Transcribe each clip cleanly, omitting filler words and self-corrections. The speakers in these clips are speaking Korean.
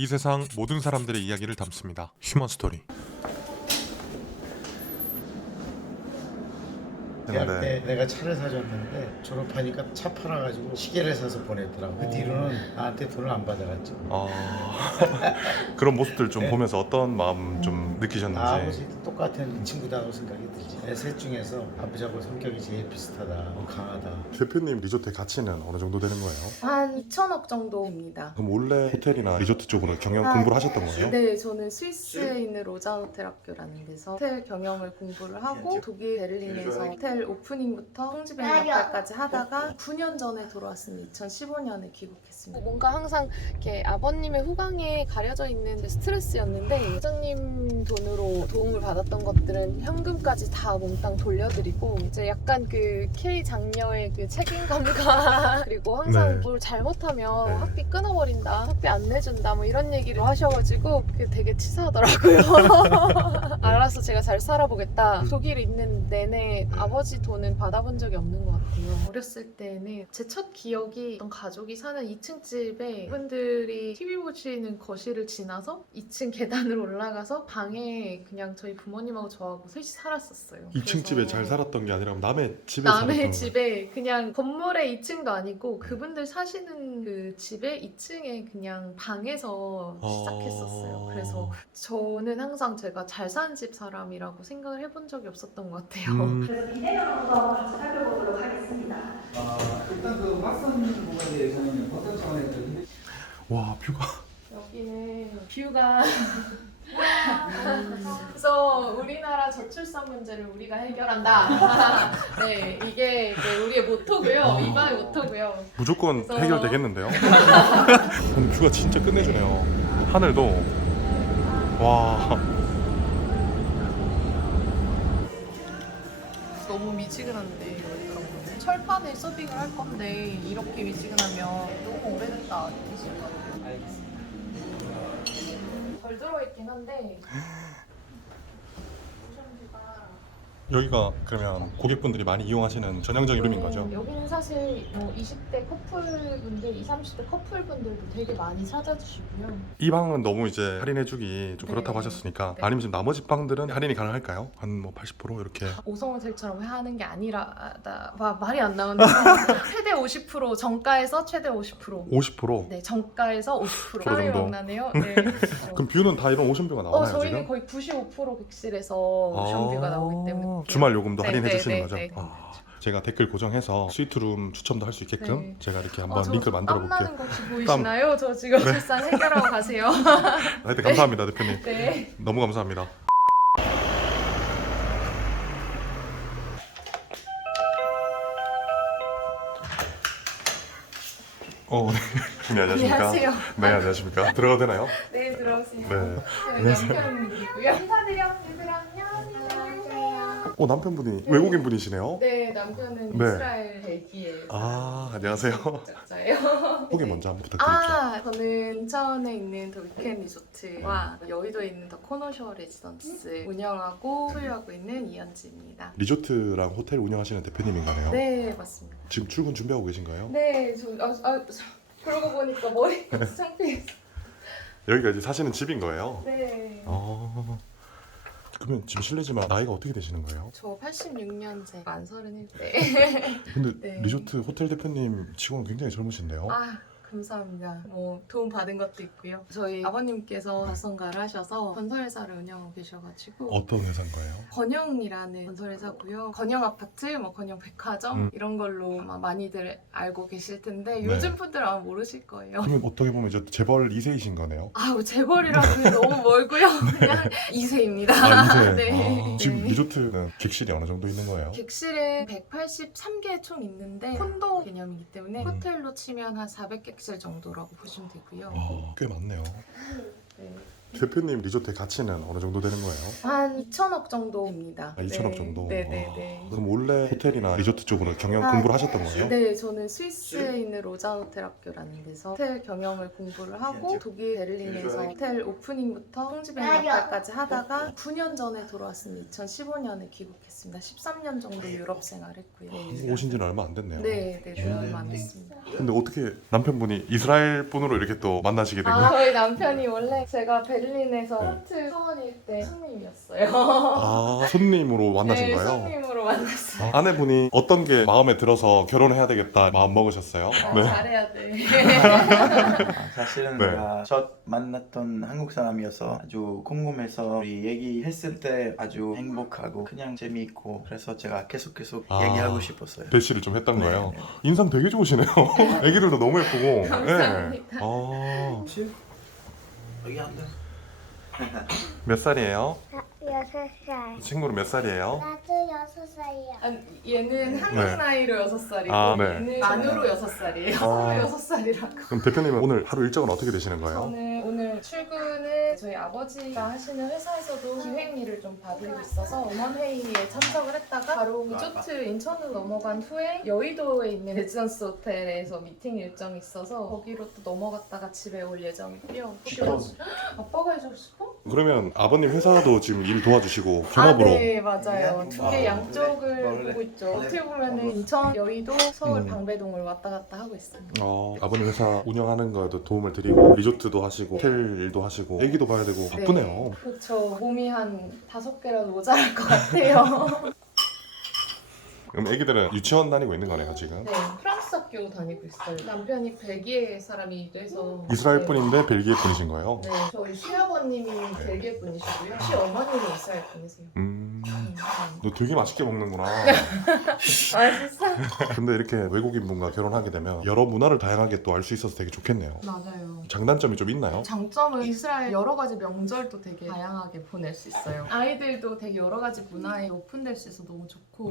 이 세상 모든 사람들의 이야기를 담습니다. 휴먼 스토리. 대학 때 내가 차를 사줬는데 졸업하니까 차 팔아가지고 시계를 사서 보냈더라고. 그 뒤로는 나한테 돈을 안 받아갔죠. 그런 모습들 좀 보면서 어떤 마음 좀 느끼셨는지. 아버지도 똑같은 친구다고 생각이 들지. 내 셋 중에서 아버지하고 성격이 제일 비슷하다, 강하다. 대표님 리조트의 가치는 어느 정도 되는 거예요? 한 2천억 정도입니다. 그럼 원래 호텔이나 리조트 쪽으로 경영 공부를 하셨던 거예요? 네, 저는 스위스에 있는 로잔 호텔 학교라는 데서 호텔 경영을 공부를 하고 독일 베를린에서 호텔 오프닝부터 통지배인 역할까지 하다가 9년 전에 돌아왔습니다. 2015년에 귀국했습니다. 뭔가 항상 이렇게 아버님의 후광에 가려져 있는 스트레스였는데 회장님 돈으로 도움을 받았던 것들은 현금까지 다 몽땅 돌려드리고 이제 약간 그 K 장녀의 그 책임감과 그리고 항상 뭘 잘못하면 학비 끊어버린다, 학비 안 내준다 뭐 이런 얘기를 하셔가지고 그게 되게 치사하더라고요. 알아서 제가 잘 살아보겠다. 독일에 있는 내내 아버지 돈은 받아본 적이 없는 것 같아요. 어렸을 때는 제 첫 기억이 어떤 가족이 사는 2층 집에 분들이 TV 보시는 거실을 지나서 2층 계단을 올라가서 방에 그냥 저희 부모님하고 저하고 셋이 살았었어요. 2층 집에 잘 살았던 게 아니라 남의 집에 남의 집에 그냥 건물의 2층도 아니고 그분들 사시는 그 집의 2층에 그냥 방에서 시작했었어요. 그래서 저는 항상 제가 잘 사는 집 사람이라고 생각을 해본 적이 없었던 것 같아요. 그래서 비대면으로 같이 살펴보도록 하겠습니다. 일단 그 맞선 부분에 대해서는 어떤 차원에서 와 뷰가 여기는 뷰가 그래서 우리나라 저출산 문제를 우리가 해결한다. 네, 이게 이제 우리의 모토고요. 이번의 모토고요. 무조건 그래서- 해결되겠는데요? 근데 뷰가 진짜 끝내주네요. 하늘도 와 너무 미지근한데 철판에 서빙을 할 건데 이렇게 미지근하면 너무 오래됐다 느끼실 것 같아요. 알겠습니다. 덜 들어있긴 한데 여기가 그러면 고객분들이 많이 이용하시는 전형적인 룸인 거죠? 여기는 사실 뭐 20대 커플분들, 20, 30대 커플분들도 되게 많이 찾아주시고요. 이 방은 너무 이제 할인해주기 좀 네. 그렇다고 하셨으니까 네. 아니면 지금 나머지 방들은 할인이 가능할까요? 한 뭐 80% 이렇게 5성 호텔처럼 하는 게 아니라 말이 안 나오는데 최대 50% 정가에서 최대 50% 50%? 네, 정가에서 50% 그 땀이 정도? 막 나네요. 네. 그럼 뷰는 다 이런 오션뷰가 나오나요 저희는 지금? 거의 95% 객실에서 오션뷰가 나오기 때문에 주말 요금도 네, 할인해 네, 주시는 네, 거죠? 네. 제가 댓글 고정해서 스위트룸 추첨도 할 수 있게끔 네. 제가 이렇게 한번 링크를 만들어 볼게요. 땀나는 거 혹시 보이시나요? 저 지금 출산 해결하고 가세요. 하여튼 감사합니다 대표님. 네. 너무 감사합니다. 네, 안녕하십니까? 안녕하세요. 네, 안녕하십니까? 들어가도 되나요? 네, 들어오세요. 네. 여기 남편분이고요. 인사드려. 얘들 안녕하세요. 남편분이 외국인 분이시네요? 네, 남편은 네. 이스라엘 벨기에 안녕하세요. 자예요. 소개 먼저 한번 부탁드릴게요. 저는 인천에 있는 더 위켄 리조트와 여의도에 있는 더 코너쇼 레지던스 운영하고 소유하고 있는 이현지입니다. 리조트랑 호텔 운영하시는 대표님인가요? 네, 맞습니다. 지금 출근 준비하고 계신가요? 네, 그러고 보니까 머리가 창피해서. 여기가 이제 사시는 집인 거예요? 네. 그러면 지금 실례지만 나이가 어떻게 되시는 거예요? 저 86년생, 만 31대. 근데 네. 리조트 호텔 대표님 치고는 굉장히 젊으신데요? 감사합니다. 도움 받은 것도 있고요. 저희 아버님께서 낯선가를 하셔서 건설회사를 운영하고 계셔가지고 어떤 회사인가요? 건영이라는 건설회사고요. 건영 아파트, 건영 백화점 이런 걸로 많이들 알고 계실 텐데 요즘 분들은 아마 모르실 거예요. 그러면 어떻게 보면 이제 재벌 2세이신 거네요? 재벌이라고 하면 너무 멀고요. 그냥 2세입니다. 2세? 네. 지금 네. 리조트는 객실이 어느 정도 있는 거예요? 객실은 183개 총 있는데 콘도 개념이기 때문에 호텔로 치면 한 400객실 정도라고 보시면 되고요. 꽤 많네요. 네. 대표님 리조트의 가치는 어느 정도 되는 거예요? 한 2천억 정도입니다. 2천억 정도? 네네네. 그럼 원래 호텔이나 리조트 쪽으로 경영 공부를 하셨던 거예요? 네, 저는 스위스에 있는 로잔 호텔 학교라는 데서 호텔 경영을 공부를 하고 독일 베를린에서 호텔 오프닝부터 송지배 역할까지 하다가 9년 전에 돌아왔습니다. 2015년에 귀국했습니다. 13년 정도 유럽 생활했고요. 오신 지는 얼마 안 됐네요. 네, 얼마 안 됐습니다. 근데 어떻게 남편분이 이스라엘 분으로 이렇게 또 만나시게 된 거예요? 저희 남편이 원래 제가 베를린에서 호텔 사원일 때 손님이었어요. 손님으로 만나신 네, 거예요? 손님으로 만났어요. 아내분이 어떤 게 마음에 들어서 결혼해야 되겠다 마음 먹으셨어요? 잘해야 돼. 사실은 네. 내가 첫 만났던 한국 사람이어서 아주 궁금해서 우리 얘기했을 때 아주 행복하고 그냥 재미있고 그래서 제가 계속 얘기하고 싶었어요. 대시를 좀 했던 거예요. 네. 인상 되게 좋으시네요. 애기들도 너무 예쁘고. 감사합니다. 여기 안 돼. 몇 살이에요? 6살. 친구는 몇 살이에요? 나도 6살이야. 얘는 한국 네. 나이로 6살이고 아, 네. 얘는 만으로 6살이에요. 26살이라고. 그럼 대표님은 오늘 하루 일정은 어떻게 되시는 거예요? 저는 오늘 출근을 저희 아버지가 하시는 회사에서도 기획일을 좀 받고 있어서 임원회의에 참석을 했다가 바로 리조트 인천으로 넘어간 후에 여의도에 있는 레지던스 호텔에서 미팅 일정이 있어서 거기로 또 넘어갔다가 집에 올 예정이고요. 아빠가 해줬어? 그러면 아버님 회사도 지금 일 도와주시고 겸업으로. 네, 맞아요. 두 개 양쪽을 보고 있죠. 어떻게 보면은 인천, 여의도, 서울, 방배동을 왔다 갔다 하고 있습니다. 아버님 회사 운영하는 거에도 도움을 드리고 리조트도 하시고 호텔 일도 하시고 애기도 봐야 되고 바쁘네요. 그렇죠. 몸이 한 5개라도 모자랄 것 같아요. 그럼 애기들은 유치원 다니고 있는 거네요 지금? 네, 프랑스 학교 다니고 있어요. 남편이 벨기에 사람이기도 해서 이스라엘 네. 분인데 벨기에 분이신 거예요? 네, 저희 시아버님이 벨기에 분이시고요. 시어머님이 이스라엘 분이세요. 너 되게 맛있게 먹는구나. 맛있어? 근데 이렇게 외국인 분과 결혼하게 되면 여러 문화를 다양하게 또 알 수 있어서 되게 좋겠네요. 맞아요. 장단점이 좀 있나요? 장점은 이스라엘 여러 가지 명절도 되게 다양하게 보낼 수 있어요. 아이들도 되게 여러 가지 문화에 오픈될 수 있어서 너무 좋고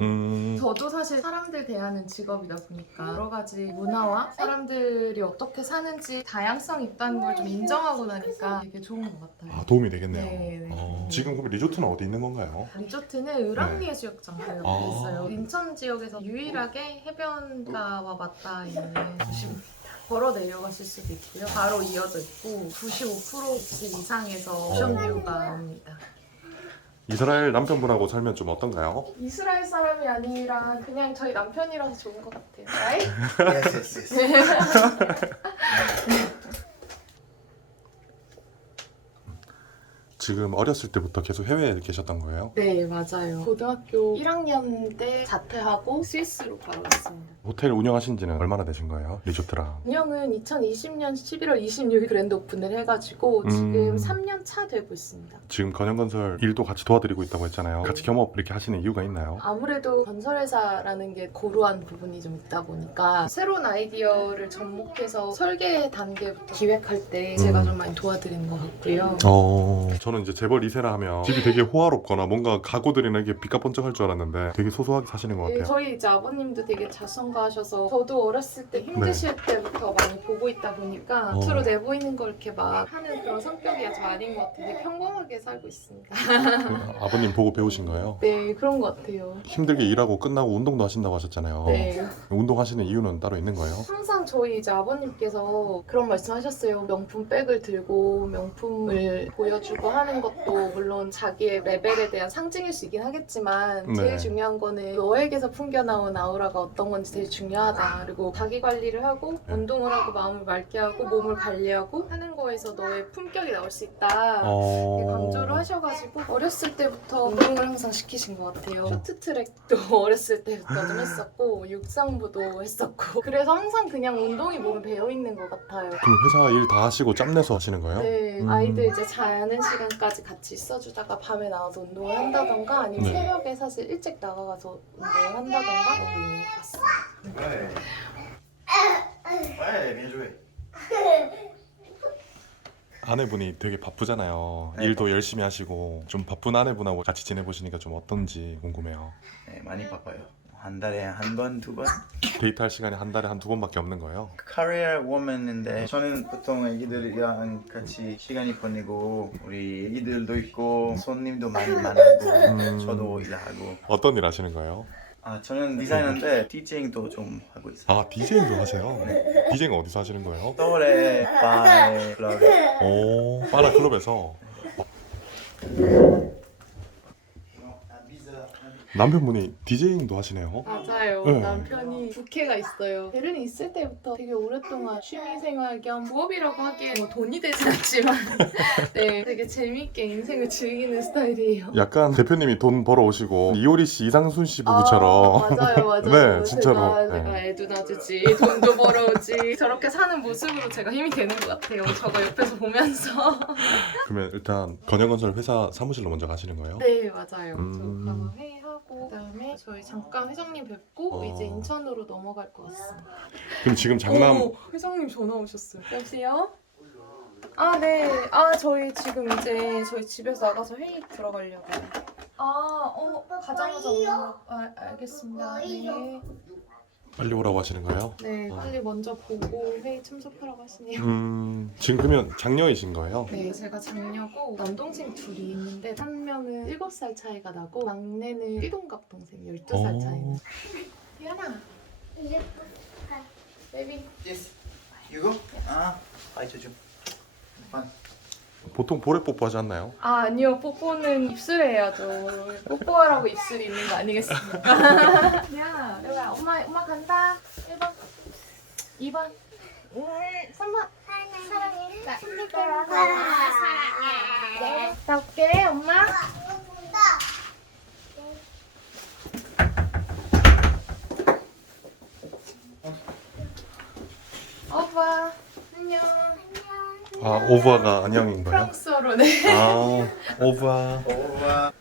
저도 사실 사람들 대하는 직업이다 보니까 여러 가지 문화와 사람들이 어떻게 사는지 다양성이 있다는 걸 좀 인정하고 나니까 되게 좋은 것 같아요. 도움이 되겠네요. 네. 지금 그럼 리조트는 어디 있는 건가요? 리조트는 을왕리해수욕장 옆에 아. 있어요. 인천 지역에서 유일하게 해변가와 맞닿아 있는 도시입니다. 걸어 내려가실 수도 있고요. 바로 이어져 있고 95% 이상에서 오션뷰가 옵니다. 이스라엘 남편분하고 살면 좀 어떤가요? 이스라엘 사람이 아니라 그냥 저희 남편이라서 좋은 것 같아요. right? Yes. 지금 어렸을 때부터 계속 해외에 계셨던 거예요? 네, 맞아요. 고등학교 1학년 때 자퇴하고 스위스로 바로 왔습니다. 호텔 운영하신 지는 얼마나 되신 거예요? 리조트랑. 운영은 2020년 11월 26일 그랜드 오픈을 해가지고 지금 3년 차 되고 있습니다. 지금 건영건설 일도 같이 도와드리고 있다고 했잖아요. 같이 겸업 이렇게 하시는 이유가 있나요? 아무래도 건설회사라는 게 고루한 부분이 좀 있다 보니까 새로운 아이디어를 접목해서 설계 단계부터 기획할 때 제가 좀 많이 도와드리는 것 같고요. 저는 이제 재벌 2세라 하면 집이 되게 호화롭거나 뭔가 가구들이나 이게 빛가 번쩍할 줄 알았는데 되게 소소하게 사시는 것 같아요. 저희 이제 아버님도 되게 자선가하셔서 저도 어렸을 때 힘드실 때부터 많이 보고 있다 보니까 겉으로 내보이는 걸 이렇게 막 하는 그런 성격이 아주 아닌 것 같아요. 되게 평범하게 살고 있습니다. 아버님 보고 배우신 거예요? 네, 그런 것 같아요. 힘들게 일하고 끝나고 운동도 하신다고 하셨잖아요. 네. 운동하시는 이유는 따로 있는 거예요? 항상 저희 이제 아버님께서 그런 말씀하셨어요. 명품 백을 들고 명품을 보여주고 하는 것도 물론 자기의 레벨에 대한 상징일 수 있긴 하겠지만 제일 네. 중요한 거는 너에게서 풍겨나온 아우라가 어떤 건지 되게 중요하다. 그리고 자기 관리를 하고 운동을 하고 마음을 맑게 하고 몸을 관리하고 하는 거에서 너의 품격이 나올 수 있다. 되게 강조를 하셔가지고 어렸을 때부터 운동을 항상 시키신 것 같아요. 쇼트트랙도 어렸을 때부터 좀 했었고 육상부도 했었고 그래서 항상 그냥 운동이 몸에 배어있는 것 같아요. 그럼 회사 일 다 하시고 짬내서 하시는 거예요? 네, 아이들 이제 자는 시간까지 같이 있어주다가 밤에 나와서 운동을 한다던가 아니면 네. 새벽에 사실 일찍 나가서 운동을 한다던가 맞습니다. bien joué. 아내분이 되게 바쁘잖아요. 네. 일도 열심히 하시고 좀 바쁜 아내분하고 같이 지내보시니까 좀 어떤지 궁금해요. 네, 많이 바빠요. 한 달에 한 번, 두 번. 데이트할 시간이 한 달에 한 두 번밖에 없는 거예요? Career Woman인데 저는 보통 애기들이랑 같이 시간이 보내고 우리 애기들도 있고 손님도 많이 만나고 저도 일하고. 어떤 일 하시는 거예요? 저는 디자이너인데 디제잉도 좀 하고 있어요. 아, 디제잉도 하세요? 디제잉 어디서 하시는 거예요? 서울의 바에 클럽. 오, 바나 클럽에서. 남편분이 디제잉도 하시네요? 맞아요. 네. 남편이 부캐가 있어요. 베를린 있을 때부터 되게 오랫동안 취미생활 겸 부업이라고 하기에 뭐 돈이 되진 않지만 네, 되게 재밌게 인생을 즐기는 스타일이에요. 약간 대표님이 돈 벌어오시고 이효리 씨, 이상순 씨 부부처럼. 맞아요. 네, 진짜로. 제가 네. 애도 낳아주지, 돈도 벌어오지. 저렇게 사는 모습으로 제가 힘이 되는 것 같아요. 저거 옆에서 보면서. 그러면 일단 건영건설 회사 사무실로 먼저 가시는 거예요? 네, 맞아요. 음. 저 가서 회의하고 그다음에 저희 잠깐 회장님 뵙고 이제 인천으로 넘어갈 것 같습니다. 그럼 지금 장남 오, 회장님 전화 오셨어요. 여보세요? 네. 저희 지금 이제 저희 집에서 나가서 회의 들어가려고요. 가자마자 오라고. 알겠습니다. 네. 빨리 오라고 하시는 거예요? 네, 빨리 먼저 보고 회의 참석하라고 하시네요. 지금 그러면 장녀이신 거예요? 네, 제가 장녀고 남동생 둘이 있는데 한 명은 7살 차이가 나고 막내는 띠동갑 동생 12살 차이는. 희연아, 베이비. Yes. You go? Bye, Jojo. Fun. 보통 볼에 뽀뽀하지 않나요? 아니요, 뽀뽀는 입술에 해야죠. 뽀뽀하라고 입술이 있는 거 아니겠습니까? 야, 여기 엄마 간다. 1번, 2번, 3번. 사랑해. 사랑해. 나 올게, 엄마. 오빠, 안녕. 오브아가 안녕인 거예요? 프랑스어로 네. 오브아. 오와.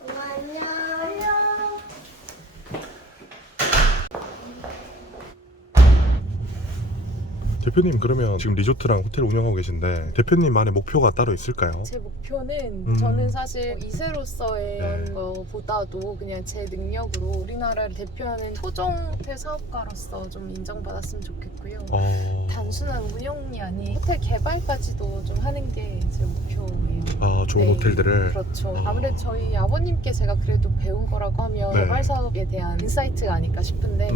대표님 그러면 지금 리조트랑 호텔 운영하고 계신데 대표님만의 목표가 따로 있을까요? 제 목표는 음. 저는 사실 이세로서의 네. 이런 거보다도 그냥 제 능력으로 우리나라를 대표하는 토종 호텔 사업가로서 좀 인정받았으면 좋겠고요. 단순한 운영이 아닌 호텔 개발까지도 좀 하는 게 제 목표예요. 좋은 네. 호텔들을. 그렇죠. 아무래도 저희 아버님께 제가 그래도 배운 거라고 하면 네. 개발 사업에 대한 인사이트가 아닐까 싶은데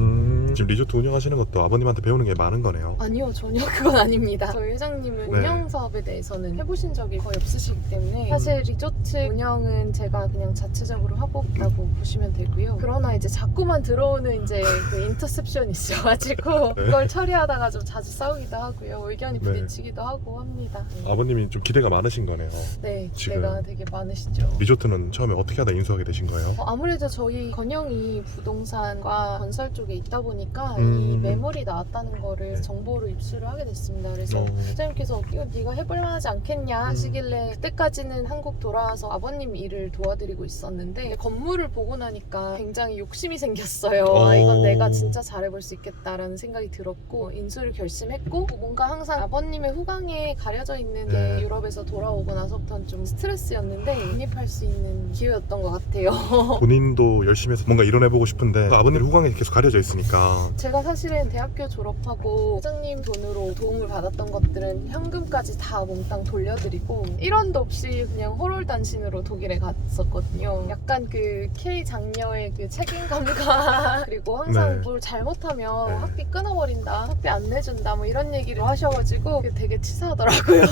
지금 리조트 운영하시는 것도 아버님한테 배우는 게 많은 거네요. 아니요, 전혀 그건 아닙니다. 저희 회장님은 네. 운영 사업에 대해서는 해보신 적이 거의 없으시기 때문에 사실 리조트 운영은 제가 그냥 자체적으로 하고 있다고 보시면 되고요. 그러나 이제 자꾸만 들어오는 이제 그 인터셉션이 있어가지고 네. 그걸 처리하다가 좀 자주 싸우기도 하고요. 의견이 네. 부딪히기도 하고 합니다. 아버님이 좀 기대가 많으신 거네요. 네, 지금. 기대가 되게 많으시죠. 리조트는 처음에 어떻게 하다 인수하게 되신 거예요? 아무래도 저희 건영이 부동산과 건설 쪽에 있다 보니까 이 음. 매물이 나왔다는 거를 네. 정보를 입수를 하게 됐습니다. 그래서 어. 사장님께서 이거 네가 해볼 만하지 않겠냐 하시길래 그때까지는 한국 돌아와서 아버님 일을 도와드리고 있었는데 건물을 보고 나니까 굉장히 욕심이 생겼어요. 이건 내가 진짜 잘해볼 수 있겠다라는 생각이 들었고 인수를 결심했고 뭔가 항상 아버님의 후광에 가려져 있는 게 네. 유럽에서 돌아오고 나서부터는 좀 스트레스였는데 독립할 수 있는 기회였던 것 같아요. 본인도 열심히 해서 뭔가 이뤄내보고 싶은데 아버님 후광에 계속 가려져 있으니까. 제가 사실은 대학교 졸업하고 회장님 돈으로 도움을 받았던 것들은 현금까지 다 몽땅 돌려드리고 1원도 없이 그냥 호롤단신으로 독일에 갔었거든요. 약간 그 K 장녀의 그 책임감과 그리고 항상 네. 뭘 잘못하면 네. 학비 끊어버린다, 학비 안 내준다 뭐 이런 얘기를 하셔가지고 그게 되게 치사하더라고요.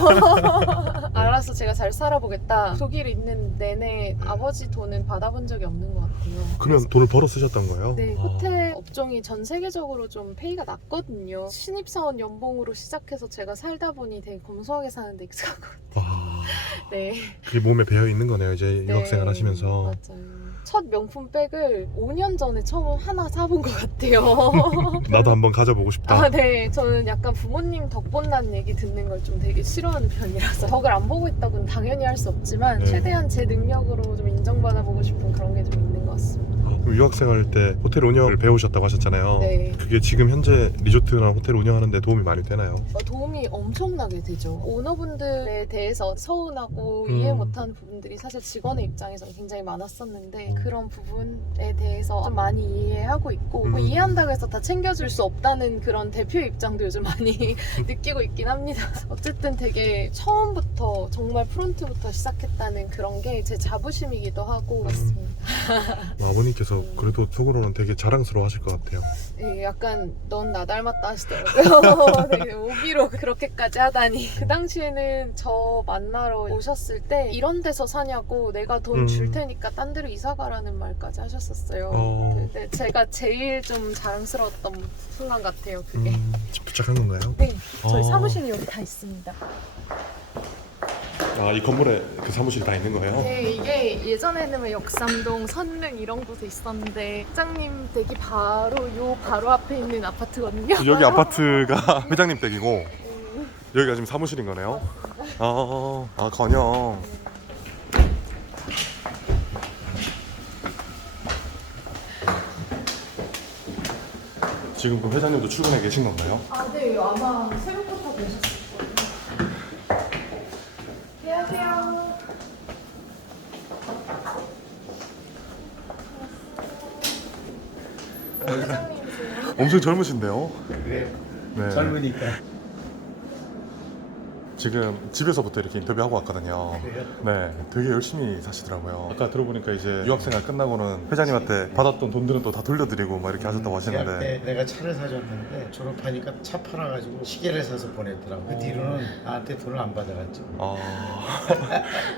알아서 제가 잘 살아보겠다. 독일에 있는 내내 아버지 돈은 받아본 적이 없는 것 같아요. 그러면 돈을 벌어 쓰셨던 거예요? 네, 호텔 업종이 전 세계적으로 좀 페이가 낮거든요. 신입사원 연봉으로 시작해서 제가 살다 보니 되게 검소하게 사는데 익숙하거든요. 네. 그게 몸에 배어 있는 거네요. 이제 네, 유학생활 하시면서. 맞아요. 첫 명품백을 5년 전에 처음 하나 사본 것 같아요. 나도 한번 가져보고 싶다. 네. 저는 약간 부모님 덕분난 얘기 듣는 걸 좀 되게 싫어하는 편이라서 덕을 안 보고 있다고는 당연히 할 수 없지만 네. 최대한 제 능력으로 좀 인정받아보고 싶은 그런 게 좀 있는 것 같습니다. 유학생활 때 호텔 운영을 배우셨다고 하셨잖아요. 네. 그게 지금 현재 리조트나 호텔 운영하는데 도움이 많이 되나요? 도움이 엄청나게 되죠. 오너분들에 대해서 서운하고 이해 못하는 부분들이 사실 직원의 입장에서는 굉장히 많았었는데 그런 부분에 대해서 좀 많이 이해하고 있고 뭐 이해한다고 해서 다 챙겨줄 수 없다는 그런 대표의 입장도 요즘 많이 느끼고 있긴 합니다. 어쨌든 되게 처음부터 정말 프론트부터 시작했다는 그런 게 제 자부심이기도 하고 그렇습니다. 아버님께서 그래도 속으로는 되게 자랑스러워 하실 것 같아요. 예, 약간 넌 나 닮았다 하시더라고요. 되게 오기로 그렇게까지 하다니. 그 당시에는 저 만나러 오셨을 때 이런 데서 사냐고 내가 돈 줄 테니까 딴 데로 이사 가라는 말까지 하셨었어요. 근데 제가 제일 좀 자랑스러웠던 순간 같아요, 그게. 부착한 건가요? 네, 저희 어. 사무실이 여기 다 있습니다. 아, 이 건물에 그 사무실이 다 있는 거예요? 네, 이게 예전에는 뭐 역삼동, 선릉 이런 곳에 있었는데 회장님 댁이 바로 앞에 있는 아파트거든요. 여기 아파트가 회장님 댁이고 여기가 지금 사무실인 거네요? 아, 건영. 지금 그 회장님도 출근해 계신 건가요? 아, 네, 아마 새벽부터 계셨을 거예요. 안녕하세요. 회장님이세요? 엄청 젊으신데요? 그래요. 네. 젊으니까. 지금 집에서부터 이렇게 인터뷰하고 왔거든요. 그래요? 네, 되게 열심히 사시더라고요. 아까 들어보니까 이제 유학생활 끝나고는 회장님한테 받았던 돈들은 또 다 돌려드리고 막 이렇게 하셨다고 대학 하시는데 때 내가 차를 사줬는데 졸업하니까 차 팔아가지고 시계를 사서 보냈더라고. 그 뒤로는 나한테 돈을 안 받아갔죠.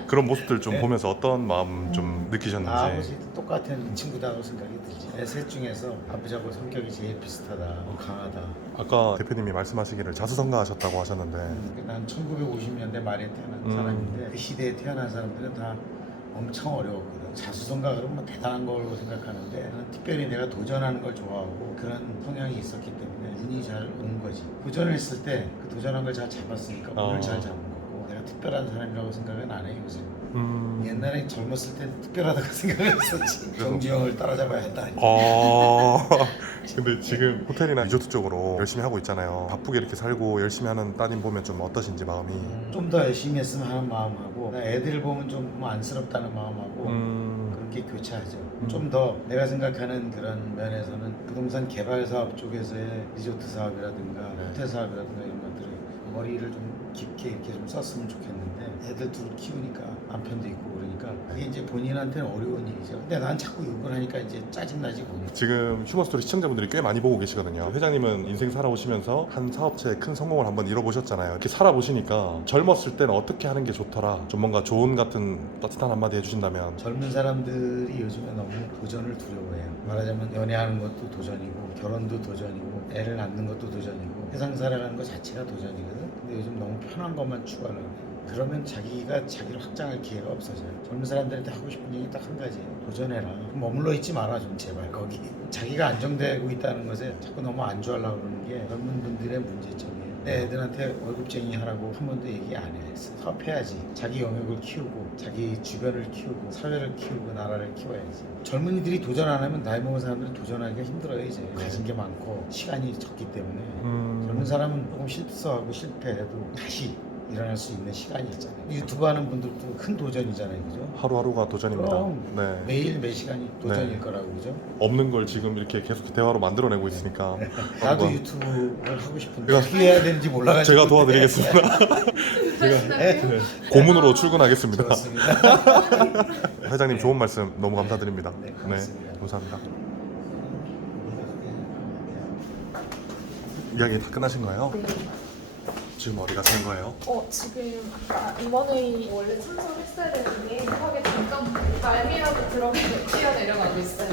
그런 모습들 좀 네. 보면서 어떤 마음 좀 느끼셨는지. 아버지도 똑같은 친구다고 생각이 들지. 내 셋 중에서 아버지하고 성격이 제일 비슷하다, 강하다. 아까 대표님이 말씀하시기를 자수성가하셨다고 하셨는데 난 1950년대 말에 태어난 사람인데 그 시대에 태어난 사람들은 다 엄청 어려웠거든. 자수성가 그러면 뭐 대단한 걸로 생각하는데 나는 특별히 내가 도전하는 걸 좋아하고 그런 성향이 있었기 때문에 운이 잘 온 거지. 도전했을 때 그 도전한 걸 잘 잡았으니까 운을 잘 잡은 거고 내가 특별한 사람이라고 생각은 안 해요 요새. 옛날에 젊었을 때 특별하다고 생각했었지. 정주영을 따라잡아야 한다. 근데 지금 호텔이나 리조트 쪽으로 열심히 하고 있잖아요. 바쁘게 이렇게 살고 열심히 하는 따님 보면 좀 어떠신지 마음이. 좀 더 열심히 했으면 하는 마음하고 나 애들 보면 좀 안쓰럽다는 마음하고 그렇게 교차하죠. 좀 더 내가 생각하는 그런 면에서는 부동산 개발 사업 쪽에서의 리조트 사업이라든가 호텔 사업이라든가 이런 것들을 머리를 좀 깊게 이렇게 좀 썼으면 좋겠는데 애들 둘 키우니까 남편도 있고 그러니까 그게 이제 본인한테는 어려운 일이죠. 근데 난 자꾸 욕을 하니까 이제 짜증나지 보니까. 지금 휴머스토리 시청자분들이 꽤 많이 보고 계시거든요. 회장님은 인생 살아오시면서 한 사업체의 큰 성공을 한번 이뤄보셨잖아요. 이렇게 살아보시니까 젊었을 때는 어떻게 하는 게 좋더라, 좀 뭔가 조언 같은 따뜻한 한마디 해주신다면. 젊은 사람들이 요즘에 너무 도전을 두려워해요. 말하자면 연애하는 것도 도전이고 결혼도 도전이고 애를 낳는 것도 도전이고 세상 살아가는 것 자체가 도전이거든. 근데 요즘 너무 편한 것만 추구하려고 해요. 그러면 자기가 자기를 확장할 기회가 없어져요. 젊은 사람들한테 하고 싶은 얘기 딱 한 가지예요. 도전해라. 머물러 있지 마라 좀 제발 거기. 자기가 안정되고 있다는 것에 자꾸 너무 안주하려고 그러는 게 젊은 분들의 문제점이에요. 내 애들한테 월급쟁이 하라고 한 번도 얘기 안 했어. 사업해야지. 자기 영역을 키우고 자기 주변을 키우고 사회를 키우고 나라를 키워야지. 젊은이들이 도전 안 하면 나이 먹은 사람들은 도전하기가 힘들어요. 이제 가진 게 많고 시간이 적기 때문에 젊은 사람은 조금 실수하고 실패해도 다시 일어날 수 있는 시간이 있잖아요. 유튜브 하는 분들도 큰 도전이잖아요. 그죠? 하루하루가 도전입니다. 그럼 네. 매일 매 시간이 도전일 네. 거라고 그죠? 없는 걸 지금 이렇게 계속 대화로 만들어내고 있으니까 나도 한번 유튜브를 하고 싶은데 제가- 어떻게 해야 되는지 몰라가지고 제가 도와드리겠습니다. 제가 네? 고문으로 출근하겠습니다. 좋습니다. 회장님 좋은 말씀 너무 감사드립니다. 네, 고맙습니다. 감사합니다. 이야기 다 끝나신 거예요? 네. 지금 어디 가시는 거예요? 지금 임원회의 원래 참석했어야 되는데 급하게 잠깐 말미라도 들어가서 뛰어내려가고 있어요.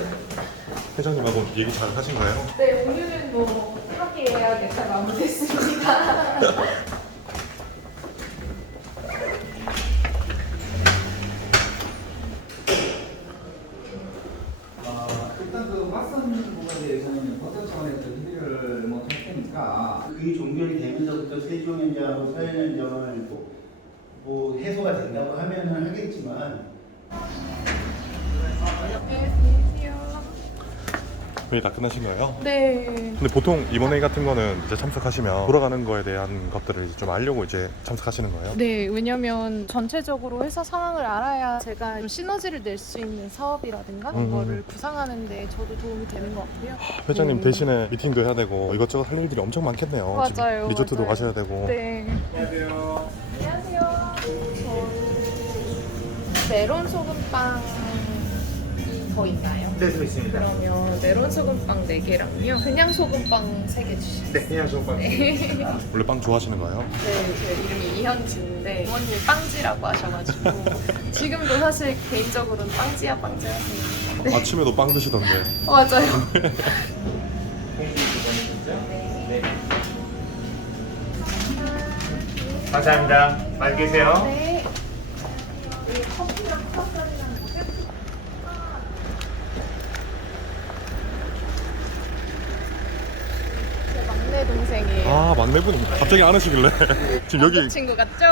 회장님하고 얘기 잘 하신 거예요? 네, 오늘은 뭐 합의해야 잘 마무리했습니다. 일단 그 맞선 부분에 대해서는 어떤 차원에서 협의를 뭐 할 테니까 그게 종결이 되면서부터 세종연장하고 서해연장을 뭐 해소가 된다고 하면은 하겠지만 안녕하세요. 회의 다 끝나신 거예요? 네. 근데 보통 이번 회의 같은 거는 이제 참석하시면 돌아가는 거에 대한 것들을 이제 좀 알려고 이제 참석하시는 거예요? 네, 왜냐면 전체적으로 회사 상황을 알아야 제가 좀 시너지를 낼 수 있는 사업이라든가 그런 거를 구상하는데 저도 도움이 되는 것 같고요. 회장님 네. 대신에 미팅도 해야 되고 이것저것 할 일들이 엄청 많겠네요. 맞아요, 지금 리조트도 맞아요. 가셔야 되고. 네. 안녕하세요. 안녕하세요. 저희 메론 소금빵이 더 있나요? 네, 더 있습니다. 그러면 메론 소금빵 4개랑요. 그냥 소금빵 3개 주시죠. 네, 그냥 좀 네. 원래 빵 좋아하시는 거예요? 네, 제 이름이 이현주인데 부모님 빵지라고 하셔가지고 지금도 사실 개인적으로는 빵지야 하세요. 네. 아침에도 빵 드시던데. 맞아요. 감사합니다. 많이 계세요. 네. 제 막내 동생이에요. 아 막내분이 갑자기 안 하시길래 지금 여기 친구 같죠?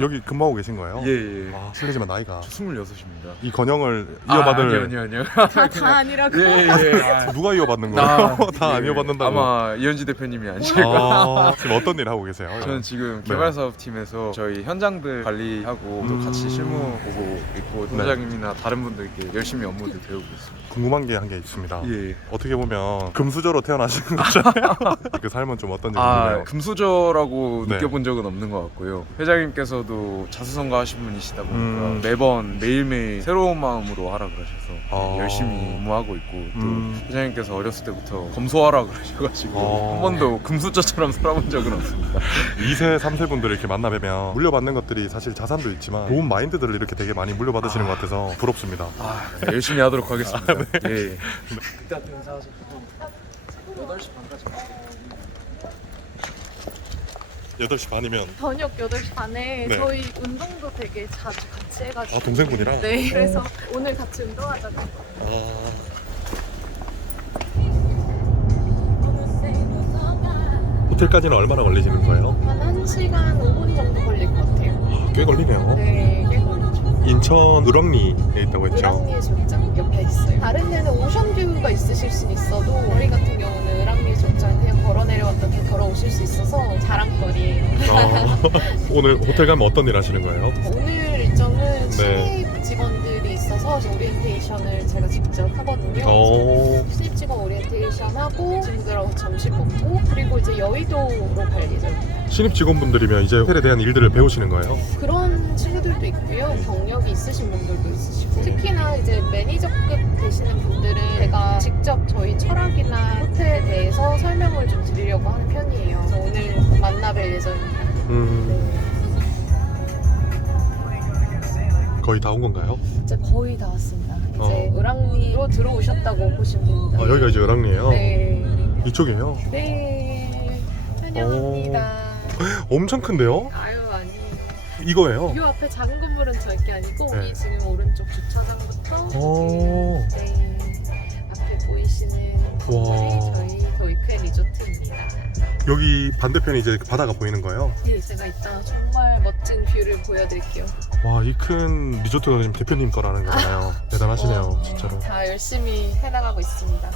여기 근무하고 계신 거예요? 예, 예. 아 실례지만 나이가 26입니다. 이 건영을 이어받을 아니요. 다 아니라고. 예, 예. 누가 이어받는 거예요? 다 안 이어받는다고. 아마 이현지 대표님이 아니실까. 아, 지금 어떤 일 하고 계세요? 저는 지금 네. 개발사업팀에서 저희 현장들 관리하고 또 같이 실무 보고 있고 네. 팀장님이나 다른 분들께 열심히 업무들 배우고 있습니다. 궁금한 게 한 게 있습니다. 예. 어떻게 보면 금수저로 태어나신 거잖아요. 그 삶은 좀 어떤지 궁금해요. 금수저라고 네. 느껴본 적은 없는 것 같고요. 회장님께서도 자수성가하신 분이시다 보니까 매번 매일매일 새로운 마음으로 하라 그러셔서 아. 열심히 업무하고 있고 또 회장님께서 어렸을 때부터 검소하라 그러셔가지고 한 번도 금수저처럼 살아본 적은 없습니다. 2세, 3세 분들을 이렇게 만나뵈면 물려받는 것들이 사실 자산도 있지만 좋은 마인드들을 이렇게 되게 많이 물려받으시는 것 같아서 부럽습니다. 네, 열심히 하도록 하겠습니다. 네. 예. 8시 반이면 저녁 8시 반에 네. 저희 운동도 되게 자주 같이 해가지고. 아 동생분이랑? 네. 그래서 오늘 같이 운동하자고. 아, 호텔까지는 얼마나 걸리시는 거예요? 한 1시간 5분 정도 걸릴 것 같아요. 꽤 걸리네요. 네, 꽤 걸리죠. 인천 을왕리에 있다고 했죠? 을왕리 족장 옆에 있어요. 다른 데는 오션뷰가 있으실 수 있어도 저희 같은 경우는 을왕리 족장 그냥 걸어 내려왔다 걸어오실 수 있어서 자랑거리예요. 오늘 호텔 가면 어떤 일 하시는 거예요? 오늘 일정은 네. 신입 직원들이 있어서 오리엔테이션을 제가 직접 하거든요. 어, 신입 직원 오리엔테이션 하고 친구들하고 점심 먹고 그리고 이제 여의도로 갈 예정입니다. 신입 직원분들이면 이제 호텔에 대한 일들을 배우시는 거예요? 그런 친구들도 있고요. 경력이 있으신 분들도 있으시고 특히나 이제 매니저급 되시는 분들은 제가 직접 저희 철학이나 호텔에 대해서 설명을 좀 드리려고 하는 편이에요. 그래서 오늘 만나뵐 예정입니다. 거의 다 온 건가요? 이제 거의 다 왔습니다. 이제 어. 을왕리로 들어오셨다고 보시면 됩니다. 아, 여기가 이제 을왕리예요? 네. 이쪽이에요? 네. 환영합니다. 엄청 큰데요? 아유 아니에요. 이거예요? 이 앞에 작은 건물은 절대 아니고 네. 이 지금 오른쪽 주차장부터 오. 네, 앞에 보이시는 건물이 저희 도이크앤 리조트입니다. 여기 반대편이 이제 바다가 보이는 거예요? 네, 제가 이따 정말 멋진 뷰를 보여드릴게요. 와, 이 큰 리조트가 지금 대표님 거라는 거잖아요. 대단하시네요, 진짜로. 다 열심히 해나가고 있습니다.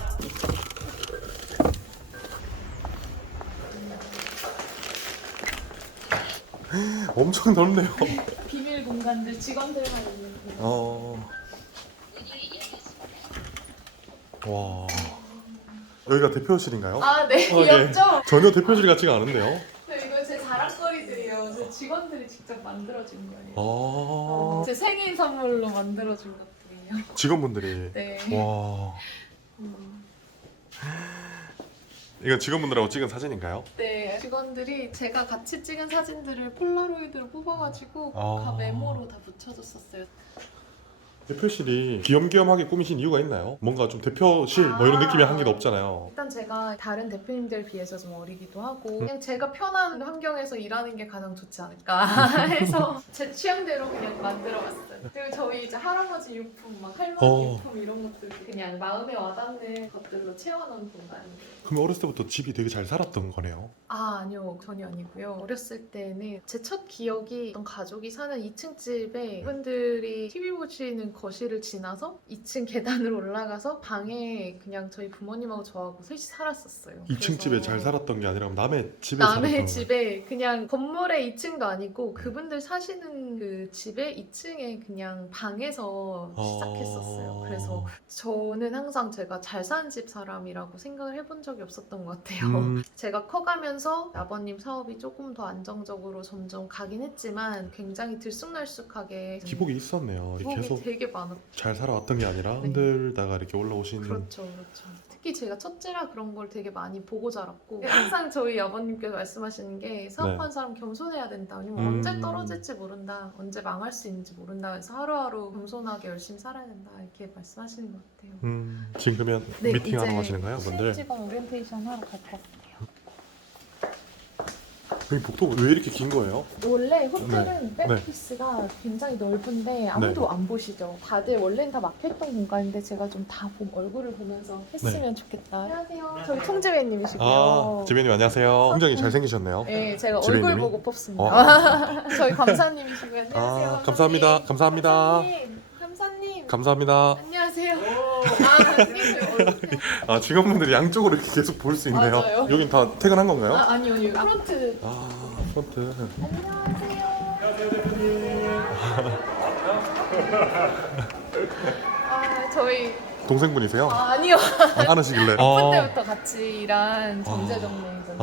엄청 넓네요. 비밀 공간들 직원들만 있는 공간. 와. 여기가 대표실인가요? 아, 네, 예. 귀엽죠? 전혀 대표실 같지가 않은데요? 네, 이거 제 자랑거리들이에요. 제 직원들이 직접 만들어준 거예요. 아. 제 생일 선물로 만들어준 것들이에요. 직원분들이. 네. 와. 이건 직원분들하고 찍은 사진인가요? 네, 직원들이 제가 같이 찍은 사진들을 폴라로이드로 뽑아가지고 다 메모로 다 붙여줬었어요. 대표실이 귀염귀염하게 꾸미신 이유가 있나요? 뭔가 좀 대표실 뭐 이런 느낌이 한 개도 없잖아요. 일단 제가 다른 대표님들에 비해서 좀 어리기도 하고 그냥 제가 편한 환경에서 일하는 게 가장 좋지 않을까 해서 제 취향대로 그냥 만들어봤어요. 그리고 저희 이제 할아버지 유품, 막 할머니 유품 이런 것들 그냥 마음에 와닿는 것들로 채워놓은 공간이에요. 그럼 어렸을 때부터 집이 되게 잘 살았던 거네요? 아, 아니요, 전혀 아니고요. 어렸을 때는 제 첫 기억이 어떤 가족이 사는 2층 집에 이분들이 TV 보시는 거실을 지나서 2층 계단을 올라가서 방에 그냥 저희 부모님하고 저하고 셋이 살았었어요. 2층 집에 잘 살았던 게 아니라 남의 집에 남의 살았던 집에 그냥 건물의 2층도 아니고 그분들 사시는 그 집에 2층에 그냥 방에서 시작했었어요. 그래서 저는 항상 제가 잘 사는 집 사람이라고 생각을 해본 적이 없었던 것 같아요. 제가 커가면서 아버님 사업이 조금 더 안정적으로 점점 가긴 했지만 굉장히 들쑥날쑥하게 기복이 있었네요. 기복이 계속 되게 많았죠. 잘 살아왔던 게 아니라 네. 흔들다가 이렇게 올라오신 그렇죠. 특히 제가 첫째라 그런 걸 되게 많이 보고 자랐고 항상 저희 아버님께서 말씀하시는 게 사업하는 사람 겸손해야 된다. 아니면 언제 떨어질지 모른다. 언제 망할 수 있는지 모른다. 그래서 하루하루 겸손하게 열심히 살아야 된다. 이렇게 말씀하시는 것 같아요. 지금 그러면 네, 미팅하러 이제 가시는가요, 분들? 직원 오리엔테이션 하러 갈 것 같아요. 여기 복도가 왜 이렇게 긴 거예요? 원래 호텔은 네. 백피스가 굉장히 넓은데 아무도 네. 안 보시죠. 다들 원래는 다 막혀있던 공간인데 제가 좀 다 얼굴을 보면서 했으면 좋겠다. 안녕하세요. 저희 통지배님이시고요. 아, 지배님 안녕하세요. 굉장히 잘생기셨네요. 네, 제가 지배님이? 얼굴 보고 뽑습니다. 저희 감사님이시고요. 안녕하세요. 아, 감사합니다. 감사합니다. 감사님. 감사합니다. 안녕하세요. 아, 선생님 얼굴. 아, 직원분들이 양쪽으로 이렇게 계속 볼 수 있네요. 맞아요. 여긴 다 퇴근한 건가요? 아, 아니요. 여기 프론트. 아, 프런트. 아, 저희 동생분이세요? 아니요. 안으시길래. 오픈 때부터 같이 일한 정재정 매니저님.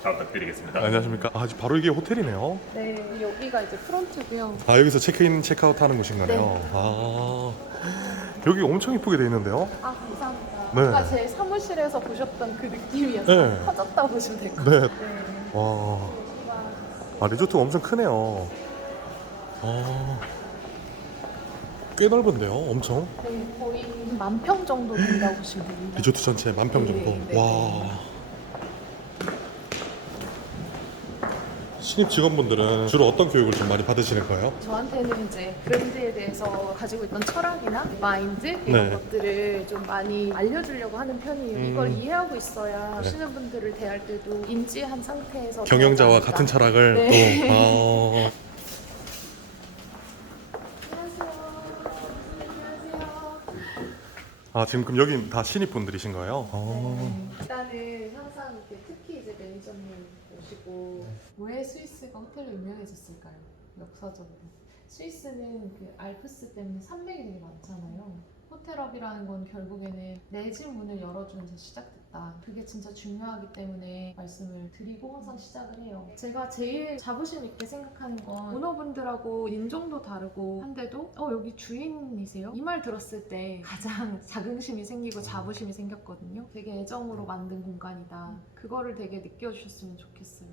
잘 부탁드리겠습니다. 안녕하십니까. 아, 바로 이게 호텔이네요. 네, 여기가 이제 프론트고요. 아, 여기서 체크인, 체크아웃 하는 곳인 거네요. 네. 아, 여기 엄청 이쁘게 돼 있는데요. 아, 감사합니다. 네. 아까 제 사무실에서 보셨던 그 느낌이었어요. 네. 커졌다 보시면 될 것 같아요. 네. 네. 와, 아, 리조트가 엄청 크네요. 아, 꽤 넓은데요, 엄청. 네, 거의 10,000평 정도 된다고 보시면 됩니다. 리조트 전체에 10,000평 정도. 네, 네, 와. 신입 직원분들은 주로 어떤 교육을 좀 많이 받으시는 거예요? 저한테는 이제 브랜드에 대해서 가지고 있던 철학이나 마인드 이런 네. 것들을 좀 많이 알려주려고 하는 편이에요. 이걸 이해하고 있어야 네. 하시는 분들을 대할 때도 인지한 상태에서 경영자와 대하지 같은 않을까. 철학을 네. 또. 아, 지금 그럼 여긴 다 신입 분들이신 거예요? 네. 일단은 항상 이렇게 특히 이제 매니저님 오시고 왜 스위스가 호텔로 유명해졌을까요? 역사적으로 스위스는 그 알프스 때문에 산맥이 되게 많잖아요. 호텔업이라는 건 결국에는 내 집 문을 열어주는 데 시작됐다. 그게 진짜 중요하기 때문에 말씀을 드리고 항상 시작을 해요. 제가 제일 자부심 있게 생각하는 건 오너분들하고 인종도 다르고 한데도 여기 주인이세요? 이 말 들었을 때 가장 자긍심이 생기고 자부심이 생겼거든요. 되게 애정으로 만든 공간이다. 그거를 되게 느껴주셨으면 좋겠어요.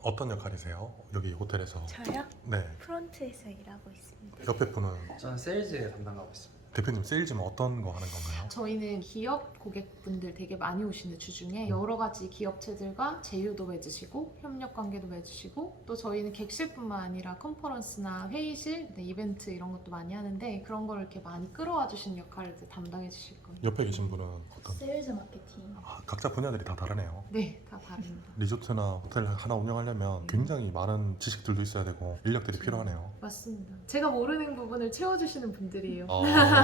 어떤 역할이세요? 여기 호텔에서? 저요? 네. 프론트에서 일하고 있습니다. 옆에 분은 저는 세일즈 담당하고 있습니다. 대표님 세일즈는 어떤 거 하는 건가요? 저희는 기업 고객분들 되게 많이 오시는데 주중에 여러 가지 기업체들과 제휴도 맺으시고 협력 관계도 맺으시고 또 저희는 객실뿐만 아니라 컨퍼런스나 회의실, 이벤트 이런 것도 많이 하는데 그런 걸 이렇게 많이 끌어와 주시는 역할을 이제 담당해 주실 거예요. 옆에 계신 분은 어떤? 세일즈 마케팅. 아, 각자 분야들이 다 다르네요. 네, 다 다릅니다. 리조트나 호텔 하나 운영하려면 굉장히 많은 지식들도 있어야 되고 인력들이 필요하네요. 맞습니다. 제가 모르는 부분을 채워주시는 분들이에요.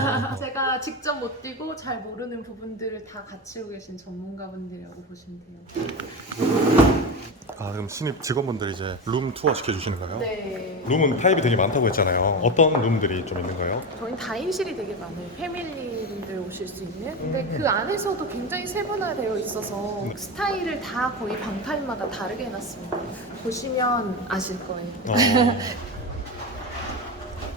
아, 제가 직접 못 뛰고 잘 모르는 부분들을 다 갖추고 계신 전문가분들이라고 보시면 돼요. 아, 그럼 신입 직원분들 이제 룸 투어 시켜주시는 거예요? 네. 룸은 타입이 되게 많다고 했잖아요. 어떤 룸들이 좀 있는 거예요? 저희 다인실이 되게 많아요. 패밀리 분들 오실 수 있는. 근데 그 안에서도 굉장히 세분화되어 있어서 스타일을 다 거의 방 타입마다 다르게 해놨습니다. 보시면 아실 거예요.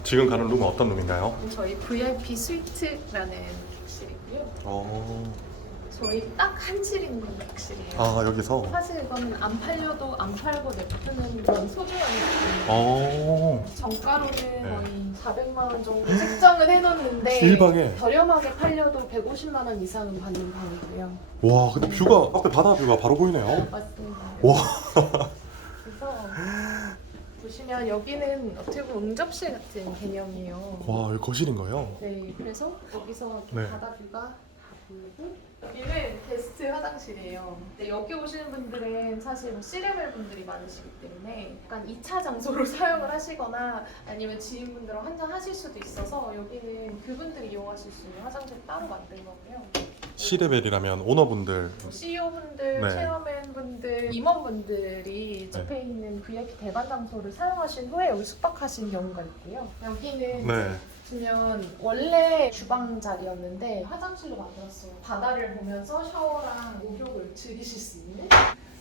지금 가는 룸은 어떤 룸인가요? 저희 VIP 스위트라는 객실이고요. 저희 딱 한실 있는 객실이에요. 아, 여기서? 사실 이거는 안 팔려도 안 팔고 냅두는 그런 소중한 느낌. 어. 정가로는 거의 400만 원 정도 책정은 해놓는데 1박에? 저렴하게 팔려도 150만 원 이상은 받는 방이고요. 와, 근데 뷰가 앞에 바다 뷰가 바로 보이네요. 맞습니다. 와. 그래서 보시면 여기는 어떻게 보면 응접실 같은 개념이에요. 와, 여기 거실인 거예요? 네, 그래서 여기서 네. 바다 뷰가 다 그리고 여기는 게스트 화장실이에요. 근데 여기 오시는 분들은 사실 뭐 C레벨 분들이 많으시기 때문에 약간 2차 장소로 사용을 하시거나 아니면 지인분들과 한잔 하실 수도 있어서 여기는 그분들이 이용하실 수 있는 화장실 따로 만든 거고요. C레벨이라면 오너분들 CEO분들, 네. 체어맨분들, 임원분들이 집에 있는 VIP 대관 장소를 사용하신 후에 여기 숙박하신 경우가 있고요. 여기는 네. 보면 원래 주방 자리였는데 화장실로 만들었어요. 바다를 보면서 샤워랑 목욕을 즐기실 수 있는.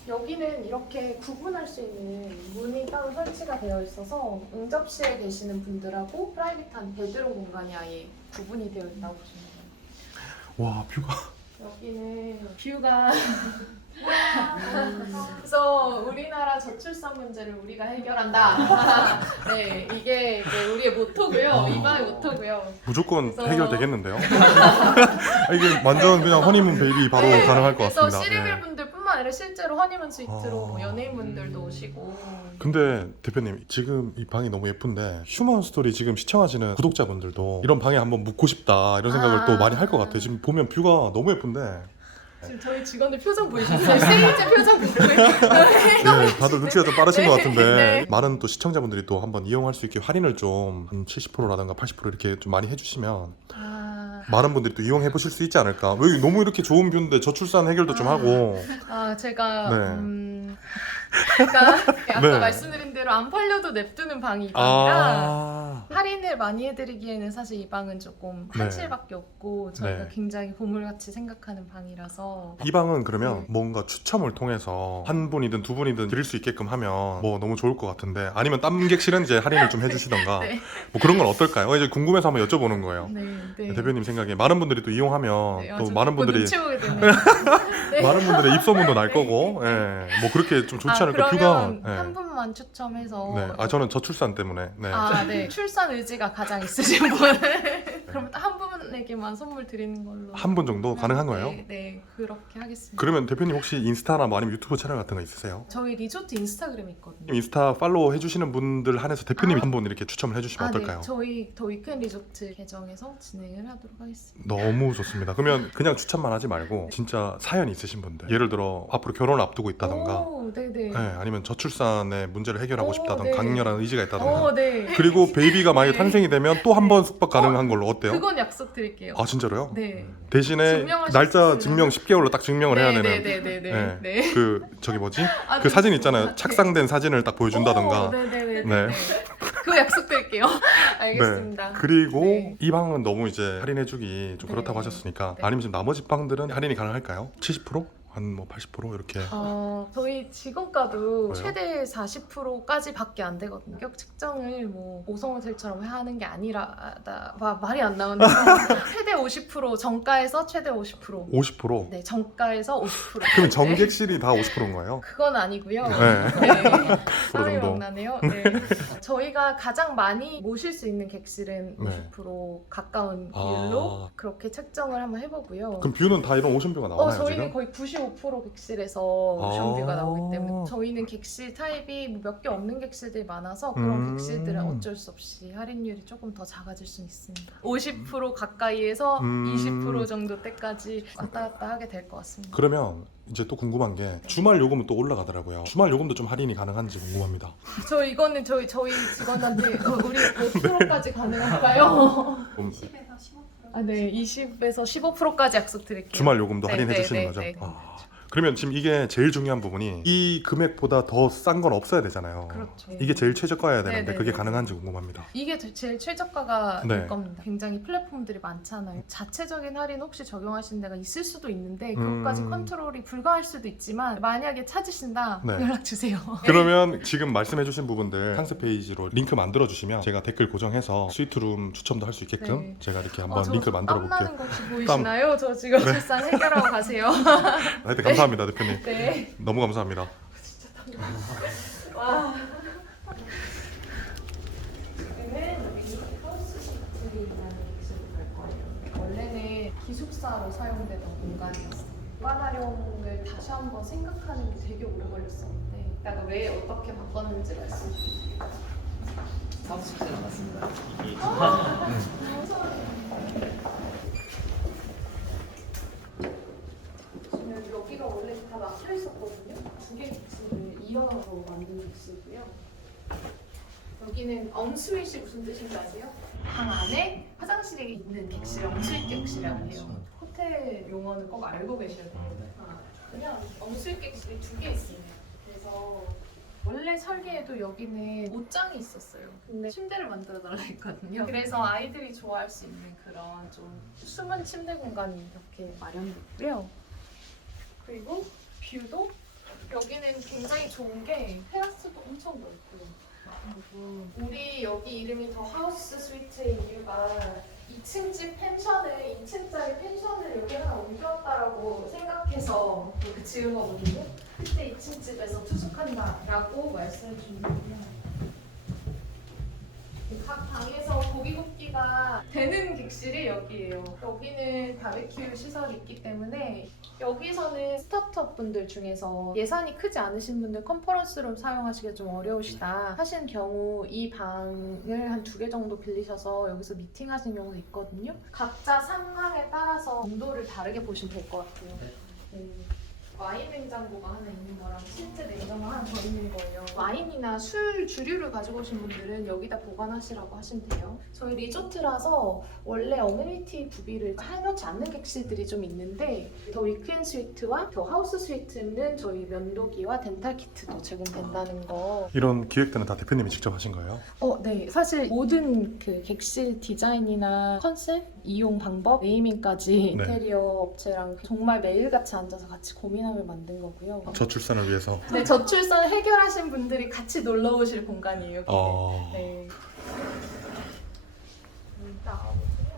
여기는 이렇게 구분할 수 있는 문이 따로 설치가 되어 있어서 응접실에 계시는 분들하고 프라이빗한 베드룸 공간이 아예 구분이 되어 있다고 보시면 돼요. 와 뷰가 여기는 뷰가 그래서 우리나라 저출산 문제를 우리가 해결한다. 네, 이게 이제 우리의 모토고요. 이 방의 모토고요. 무조건 그래서- 해결되겠는데요? 이게 완전 그냥 허니문 베이비 바로 네, 가능할 것 그래서 같습니다. C레벨 네. 분들뿐만 아니라 실제로 허니문 스위트로 아. 뭐 연예인분들도 오시고. 근데 대표님 지금 이 방이 너무 예쁜데 휴먼 스토리 지금 시청하시는 구독자분들도 이런 방에 한번 묵고 싶다 이런 생각을 또 많이 할 것 같아요. 지금 보면 뷰가 너무 예쁜데 지금 저희 직원들 표정 보이셨어요? 세일제 표정 보이세요? 네, 다들 눈치가 좀 빠르신 네, 것 같은데 네. 많은 또 시청자분들이 또 한번 이용할 수 있게 할인을 좀 한 70%라든가 80% 이렇게 좀 많이 해주시면 많은 분들이 또 이용해 보실 수 있지 않을까. 왜 너무 이렇게 좋은 뷰인데 저출산 해결도 좀 하고. 제가 네. 아까 네. 말씀드린 대로 안 팔려도 냅두는 방이 이 방이라 아, 할인을 많이 해드리기에는 사실 이 방은 조금 네. 한실밖에 없고 저희가 네. 굉장히 보물같이 생각하는 방이라서 이 방은 그러면 네. 뭔가 추첨을 통해서 한 분이든 두 분이든 드릴 수 있게끔 하면 뭐 너무 좋을 것 같은데 아니면 딴 객실은 이제 할인을 좀 해주시던가 네. 뭐 그런 건 어떨까요? 이제 궁금해서 한번 여쭤보는 거예요. 네. 대표님 생각에 많은 분들이 또 이용하면 네, 또 저 많은 자꾸 분들이 눈치 보게 되네요. 네. 많은 분들의 입소문도 날 네. 거고, 예, 뭐 그렇게 좀 좋지 않을까 뷰가. 그러면 예. 한 분만 추첨해서 네, 저는 저출산 때문에. 네. 네. 출산 의지가 가장 있으신 분. 그럼 한 분에게만 선물 드리는 걸로. 한 분 정도 가능한 거예요? 네, 그렇게 하겠습니다. 그러면 대표님 혹시 인스타나 뭐 아니면 유튜브 채널 같은 거 있으세요? 저희 리조트 인스타그램 있거든요. 인스타 팔로우 해주시는 분들 한해서 대표님이 한 분 이렇게 추첨을 해주시면 어떨까요? 네, 저희 더 위켄 리조트 계정에서 진행을 하도록 하겠습니다. 너무 좋습니다. 그러면 그냥 추천만 하지 말고 진짜 사연이 있으신 분들, 예를 들어 앞으로 결혼을 앞두고 있다던가, 오, 네네. 예, 아니면 저출산의 문제를 해결하고 오, 싶다던가, 네. 강렬한 의지가 있다던가, 네. 그리고 베이비가 만약에 네. 탄생이 되면 또 한 번 숙박 가능한 걸로 어때요? 그건 약속드릴게요. 아 진짜로요? 네. 대신에 증명하실 수 날짜 있으면. 증명 10개월로 딱 증명을 해야 되는. 네네네네. 네. 그 저기 뭐지? 아, 그 네. 사진 있잖아요. 네. 착상된 사진을 딱 보여준다던가. 네네네. 네. 그거 약속드릴게요. 알겠습니다. 네. 그리고 네. 이 방은 너무 이제 할인해주기 좀 네. 그렇다고 하셨으니까 네. 아니면 지금 나머지 방들은 할인이 가능할까요? 70%? 한 뭐 80% 이렇게. 저희 지금가도 왜요? 최대 40%까지 밖에 안 되거든요. 가격 책정을 뭐 5성 호텔처럼 하는 게 아니라 말이 안 나오는데 최대 50% 정가에서 최대 50%. 50%? 네, 정가에서 50%. 그럼 정객실이 다 50%인 거예요? 그건 아니고요. 네. 싸움이 정도. 막 나네요. 네. 저희가 가장 많이 모실 수 있는 객실은 네. 50% 가까운 비율로 아. 그렇게 책정을 한번 해보고요. 그럼 뷰는 다 이런 오션뷰가 나오나요 저희는 지금? 거의 95% 객실에서 오션뷰가 아. 나오기 때문에 저희는 객실 타입이 몇 개 없는 객실들이 많아서 그런 객실들은 어쩔 수 없이 할인율이 조금 더 작아질 수 있습니다. 50% 가까이에서 20% 정도 때까지 왔다 갔다 하게 될 것 같습니다. 그러면 이제 또 궁금한 게 주말 요금은 또 올라가더라고요. 주말 요금도 좀 할인이 가능한지 궁금합니다. 이거는 저희 직원한테 우리 몇 프로까지 가능할까요? 그럼 10에서 15%. 네, 20에서 15%까지 약속드릴게요. 주말 요금도 네, 할인해 네, 주시는 네, 거죠? 네. 아, 그러면 지금 이게 제일 중요한 부분이 이 금액보다 더 싼 건 없어야 되잖아요. 그렇죠. 이게 제일 최저가여야 되는데 네, 네, 그게 네. 가능한지 궁금합니다. 이게 제일 최저가가 네. 될 겁니다. 굉장히 플랫폼들이 많잖아요. 자체적인 할인 혹시 적용하시는 데가 있을 수도 있는데 그것까지 컨트롤이 불가할 수도 있지만 만약에 찾으신다 네. 연락 주세요. 그러면 지금 말씀해주신 부분들 상세 페이지로 링크 만들어 주시면 제가 댓글 고정해서 스위트룸 추첨도 할 수 있게끔 네. 제가 이렇게 한번 저 링크 만들어 땀 볼게요. 나는 거 혹시 보이시나요? 저 지금 네. 출산 해결하고 가세요. 하여튼 감사합니다 대표님. 네. 너무 감사합니다. 와. 지금은 여기 하우스 시트라는 곳으로 갈 거예요. 원래는 기숙사로 사용되던 공간이었어요. 활용을 다시 한번 생각하는 게 되게 오래 걸렸었는데 이따가 왜 어떻게 바꿨는지 말씀드릴게요. 사무실에 나왔습니다. 엉스윗이 무슨 뜻인지 아세요? 방 안에 화장실이 있는 객실을 엉스윗 객실이라고 해요. 호텔 용어는 꼭 알고 계셔야 돼요. 그냥 엉스윗 객실이 2개 있습니다. 그래서 원래 설계에도 여기는 옷장이 있었어요. 근데 침대를 만들어 달라 했거든요. 그래서 아이들이 좋아할 수 있는 그런 좀 숨은 침대 공간이 이렇게 마련됐고요. 그리고 뷰도 여기는 굉장히 좋은 게 테라스도 엄청 넓고요. 그리고 우리 여기 이름이 더 하우스 스위트의 이유가 2층 집 펜션을 2층짜리 펜션을 여기 하나 옮겨왔다라고 생각해서 그렇게 지은 거거든요. 그때 2층 집에서 투숙한다라고 말씀을 주는데요. 각 방에서 고기 굽기가 되는 객실이 여기예요. 여기는 바베큐 시설이 있기 때문에 여기서는 스타트업 분들 중에서 예산이 크지 않으신 분들 컨퍼런스룸 사용하시기 좀 어려우시다 하신 경우 이 방을 한 2개 정도 빌리셔서 여기서 미팅하시는 경우도 있거든요. 각자 상황에 따라서 온도를 다르게 보시면 될 것 같아요. 와인 냉장고가 하나 있는 거랑 실제 냉장고 하나 더 있는 거예요. 와인이나 술 주류를 가지고 오신 분들은 여기다 보관하시라고 하시면 돼요. 저희 리조트라서 원래 어메니티 구비를 해놓지 않는 객실들이 좀 있는데 더 위크엔드 스위트와 더 하우스 스위트는 저희 면도기와 덴탈 키트도 제공된다는 거. 이런 기획들은 다 대표님이 직접 하신 거예요? 네. 사실 모든 그 객실 디자인이나 컨셉, 이용 방법, 네이밍까지 인테리어 업체랑 정말 매일같이 앉아서 같이 고민하며 만든 거고요. 저출산을 위해서. 네, 저출산 해결하신 분들이 같이 놀러 오실 공간이에요. 여기는. 네. 나와보시면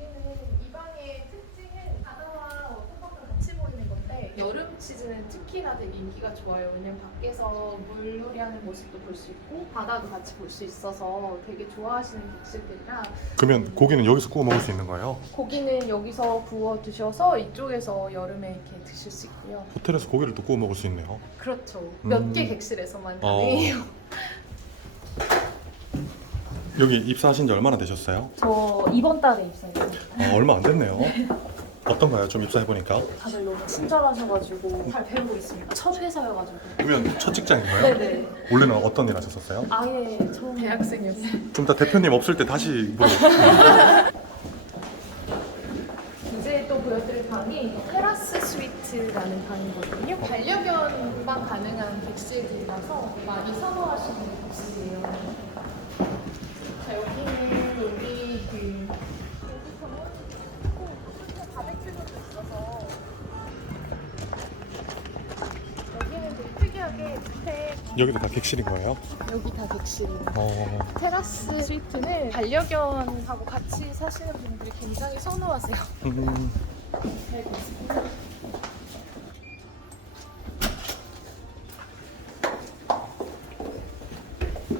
여기는 이 방의 특징은 바다와 워터파크가 같이 보이는 건데 여름 시즌은 특히나 되게 인기가 좋아요. 왜냐면 밖에서 물놀이하는 모습도 볼 수 있고 바다도 같이 볼 수 있어서 되게 좋아하시는 객실들이라 그러면 고기는 여기서 구워 먹을 수 있는 거예요? 고기는 여기서 구워 드셔서 이쪽에서 여름에 이렇게 드실 수 있고요. 호텔에서 고기를 또 구워 먹을 수 있네요. 그렇죠. 몇 개 객실에서만 가능해요. 여기 입사하신 지 얼마나 되셨어요? 저 이번 달에 입사했어요. 얼마 안 됐네요. 어떤가요? 좀 입사해보니까. 다들 너무 친절하셔가지고 잘 배우고 있습니다. 첫 회사여가지고. 그러면 첫 직장인가요? 네네. 원래는 어떤 일 하셨었어요? 아예 처음 대학생이었어요. 좀 이따 대표님 없을 때 다시 이제 또 보여드릴 방이 테라스 스위트라는 방이거든요. 반려견만 가능한 객실들이라서 많이 선호하시는 객실이에요. 자, 여기는 우리 그 바베큐존도 있어서 여기는 되게 특이하게 밑에 여기도 다 객실인 거예요? 여기 다 객실이에요. 테라스 스위트는 반려견하고 같이 사시는 분들이 굉장히 선호하세요.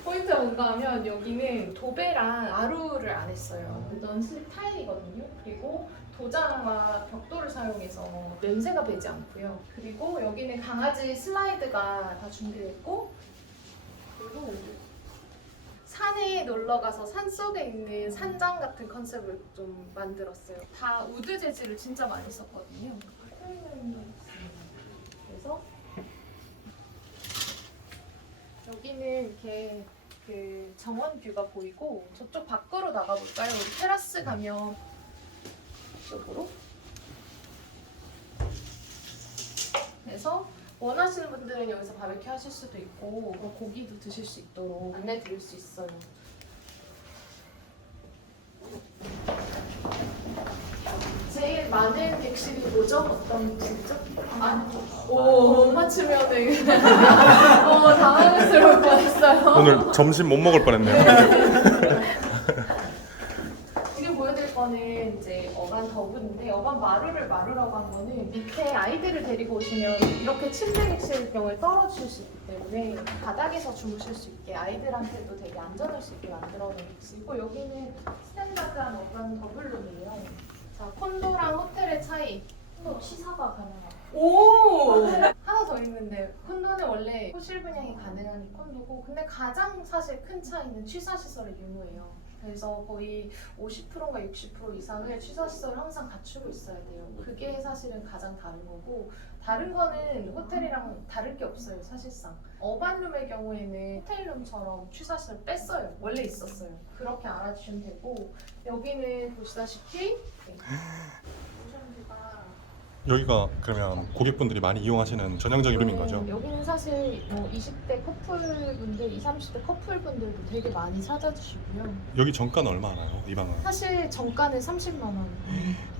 포인트가 뭔가 하면 여기는 도배랑 마루를 안 했어요. 넌실 타일이거든요. 그리고 도장과 벽돌을 사용해서 냄새가 배지 않고요. 그리고 여기는 강아지 슬라이드가 다 준비됐고 그리고 산에 놀러 가서 산 속에 있는 산장 같은 컨셉을 좀 만들었어요. 다 우드 재질을 진짜 많이 썼거든요. 그래서 여기는 이렇게 그 정원 뷰가 보이고 저쪽 밖으로 나가볼까요? 우리 테라스 가면 이쪽으로. 그래서 원하시는 분들은 여기서 바베큐 하실 수도 있고 고기도 드실 수 있도록 안내 드릴 수 있어요. 제일 많은 객실이 뭐죠? 어떤 객실이죠? 못 맞추면은 당황스러울 뻔했어요. 오늘 점심 못 먹을 뻔했네요. 지금 보여드릴 거는 이제 어반 더블인데 어반 마루라고 한 거는 밑에 아이들을 데리고 오시면 이렇게 침대 객실 병을 떨어주실 수 있기 때문에 바닥에서 주무실 수 있게 아이들한테도 되게 안전할 수 있게 만들어놓은 객실이고 여기는 스탠다드한 어반 더블룸이에요. 자, 콘도랑 호텔의 차이. 콘도 취사가 가능하고. 오! 하나 더 있는데 콘도는 원래 호실 분양이 가능한 콘도고 근데 가장 사실 큰 차이는 취사 시설의 유무예요. 그래서 거의 50%인가 60% 이상을 취사시설을 항상 갖추고 있어야 돼요. 그게 사실은 가장 다른 거고, 다른 거는 호텔이랑 다를 게 없어요. 사실상 어반룸의 경우에는 호텔룸처럼 취사시설 뺐어요. 원래 있었어요. 그렇게 알아주시면 되고, 여기는 보시다시피 오션뷰가 여기가 그러면 고객분들이 많이 이용하시는 전형적인 룸인 거죠? 여기는 사실 20대 커플분들, 20, 30대 커플분들도 되게 많이 찾아주시고요. 여기 정가는 얼마 하나요? 이 방은? 사실 정가는 30만 원.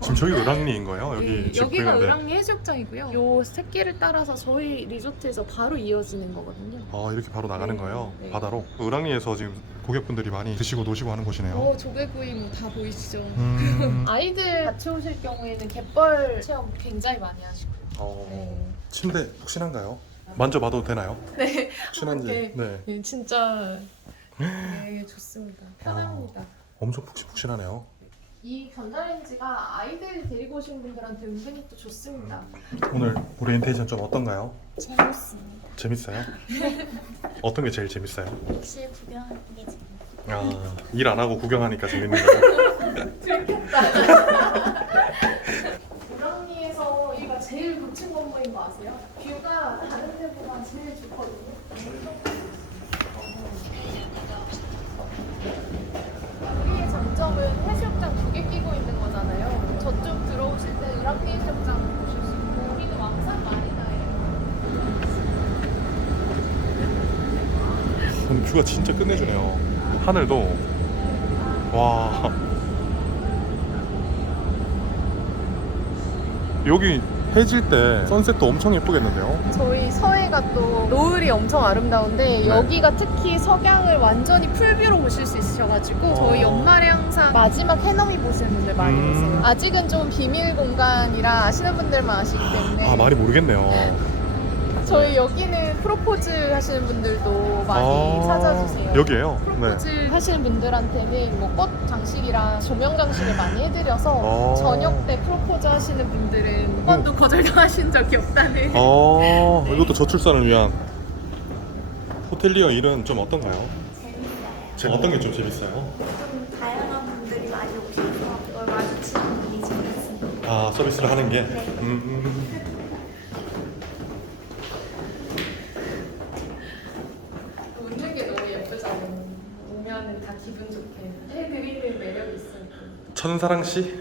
지금 저기 을왕리인 거예요? 여기 집 여기가 보이는데. 을왕리 해수욕장이고요. 요 새길을 따라서 저희 리조트에서 바로 이어지는 거거든요. 이렇게 바로 나가는 네. 거예요? 네. 바다로? 을왕리에서 지금 고객분들이 많이 드시고 노시고 하는 곳이네요. 조개구이 뭐 다 보이시죠? 음. 아이들 같이 오실 경우에는 갯벌 체험 굉장히 많이 하시고요. 네. 침대 푹신한가요? 만져봐도 되나요? 네. 푹신한지. 이렇게. 네. 예, 진짜 네, 좋습니다. 편합니다. 엄청 푹신하네요. 이 전자레인지가 아이들 데리고 오신 분들한테 은근히 또 좋습니다. 오늘 오리엔테이션 좀 어떤가요? 재밌습니다. 재밌어요? 어떤 게 제일 재밌어요? 역시 구경하는 게 재밌어요. 일 안 하고 구경하니까 재밌는 거죠? 을왕리에서 여기가 제일 고층 건물인 거 아세요? 뷰가 다른 데보다 제일 좋거든요. 우리의 장점은 해수욕장 2개 끼고 있는 거잖아요. 저쪽 들어오실 때 을왕리 해수욕장 보실 수 있고, 여기는 왕산 마리나예요. 오늘 뷰가 진짜 끝내주네요. 하늘도 와. 여기 해질 때 선셋도 엄청 예쁘겠는데요? 저희 서해가 또 노을이 엄청 아름다운데 네. 여기가 특히 석양을 완전히 풀뷰로 보실 수 있으셔가지고 저희 연말에 항상 마지막 해넘이 보시는 분들 많이 계세요. 아직은 좀 비밀 공간이라 아시는 분들만 아시기 때문에 많이 모르겠네요. 저희 여기는 프로포즈 하시는 분들도 많이 찾아주세요. 여기에요? 프로포즈 하시는 분들한테는 뭐 꽃 장식이랑 조명 장식을 많이 해드려서 저녁 때 프로포즈 하시는 분들은 한 번도 거절당하신 적이 없다는. 이것도 저출산을 위한. 호텔리어 일은 좀 어떤가요? 재밌어요. 어떤 게 좀 재밌어요? 좀 다양한 분들이 많이 오셔서 그걸 마주치는 분이 재밌습니다. 서비스를 하는 게? 웃는 게 너무 예쁘잖아요. 오면은 다 기분 좋게 해드리는 매력이 있어요. 천사랑 씨?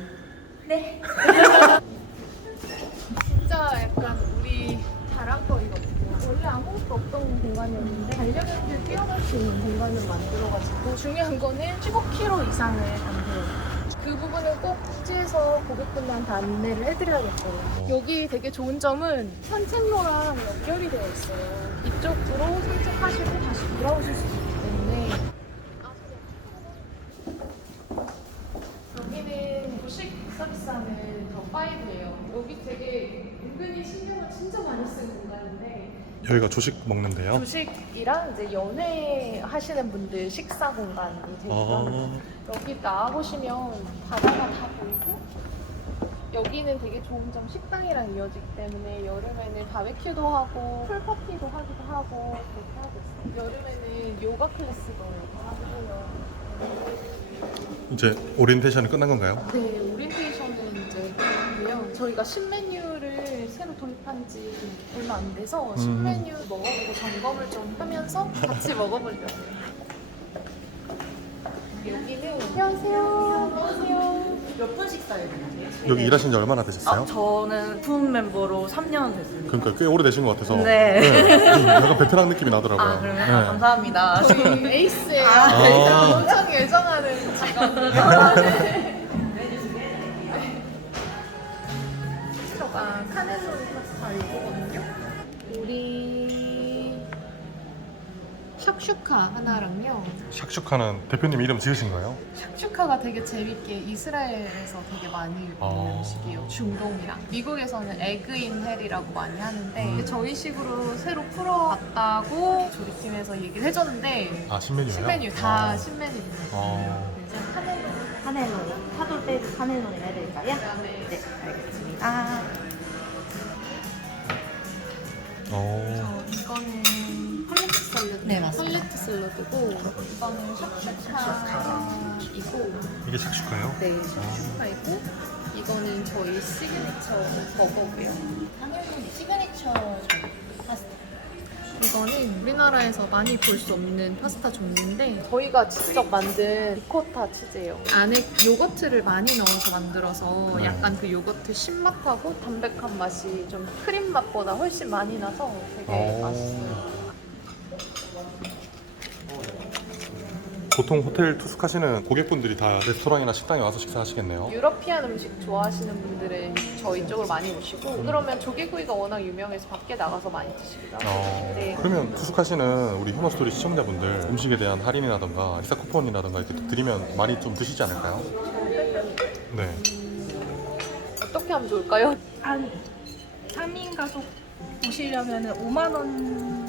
네. 진짜 약간 우리 자랑거리거든요. 원래 아무것도 없던 공간이었는데 반려견들 뛰어날 수 있는 공간을 만들어가지고 중요한 거는 15km 이상을 담겨요. 그 부분은 꼭 숙지해서 고객분들한테 안내를 해드려야겠어요. 여기 되게 좋은 점은 산책로랑 연결이 되어 있어요. 이쪽으로 산책하시고 다시 돌아오실 수 있기 때문에. 여기는 조식 서비스하는 더5예요. 여기 되게 은근히 신경을 진짜 많이 쓰는 공간인데 여기가 조식 먹는데요? 조식이랑 이제 연애 하시는 분들 식사 공간이 되기도 합니다. 여기 나와보시면 바다가 다 보이고 여기는 되게 좋은 점 식당이랑 이어지기 때문에 여름에는 바베큐도 하고 풀파티도 하기도 하고 그렇게 하고 있어요. 여름에는 요가 클래스도 하고요. 이제 오리엔테이션이 끝난 건가요? 네, 오리엔테이션은 이제 끝났고요. 저희가 신메뉴를 새로 도입한 지 얼마 안 돼서 신메뉴 먹어보고 점검을 좀 하면서 같이 먹어보려고요. 여기는 안녕하세요. 몇 분 식사해야 되나요? 여기 일하신 지 얼마나 되셨어요? 저는 품 멤버로 3년 됐습니다. 그러니까 꽤 오래되신 것 같아서 네. 약간 베테랑 느낌이 나더라고요. 그러면 네. 감사합니다. 저희 에이스예요. 아. 엄청 애정하는 직원이에요. 스트로가 카넬로니 파스타 이거거든요. 우리 샥슈카 하나랑요. 샥슈카는 대표님 이름 지으신 거예요? 샥슈카가 되게 재밌게 이스라엘에서 되게 많이 먹는 음식이에요. 중동이랑 미국에서는 에그인 헬이라고 많이 하는데 저희 식으로 새로 풀어봤다고 조리팀에서 얘기를 해줬는데 신메뉴예요? 신메뉴 다 신메뉴입니다. 그래서 카넬로니. 파돌 빼고 카넬로니 해드릴까요? 그다음에 네, 알겠습니다. 이거는 펄레티스 샐러드. 네, 맞습니다. 팔레트 샐러드고 이거는 샤슈카이고 이게 샥슈카요? 네, 샤슈카이고 이거는 저희 시그니처 버거고요. 당연히 시그니처 파스타. 이거는 우리나라에서 많이 볼 수 없는 파스타 종류인데 저희가 직접 만든 리코타 치즈예요. 안에 요거트를 많이 넣어서 만들어서 네. 약간 그 요거트 신맛하고 담백한 맛이 좀 크림 맛보다 훨씬 많이 나서 되게 맛있어요. 보통 호텔 투숙하시는 고객분들이 다 레스토랑이나 식당에 와서 식사하시겠네요. 유러피안 음식 좋아하시는 분들은 저희 쪽으로 많이 오시고 그러면 조개구이가 워낙 유명해서 밖에 나가서 많이 드시기도 하고 네. 그러면 투숙하시는 우리 휴머스토리 시청자분들 음식에 대한 할인이라던가 식사 쿠폰이라던가 이렇게 드리면 많이 좀 드시지 않을까요? 네. 어떻게 하면 좋을까요? 한 3인 가족 오시려면 5만 원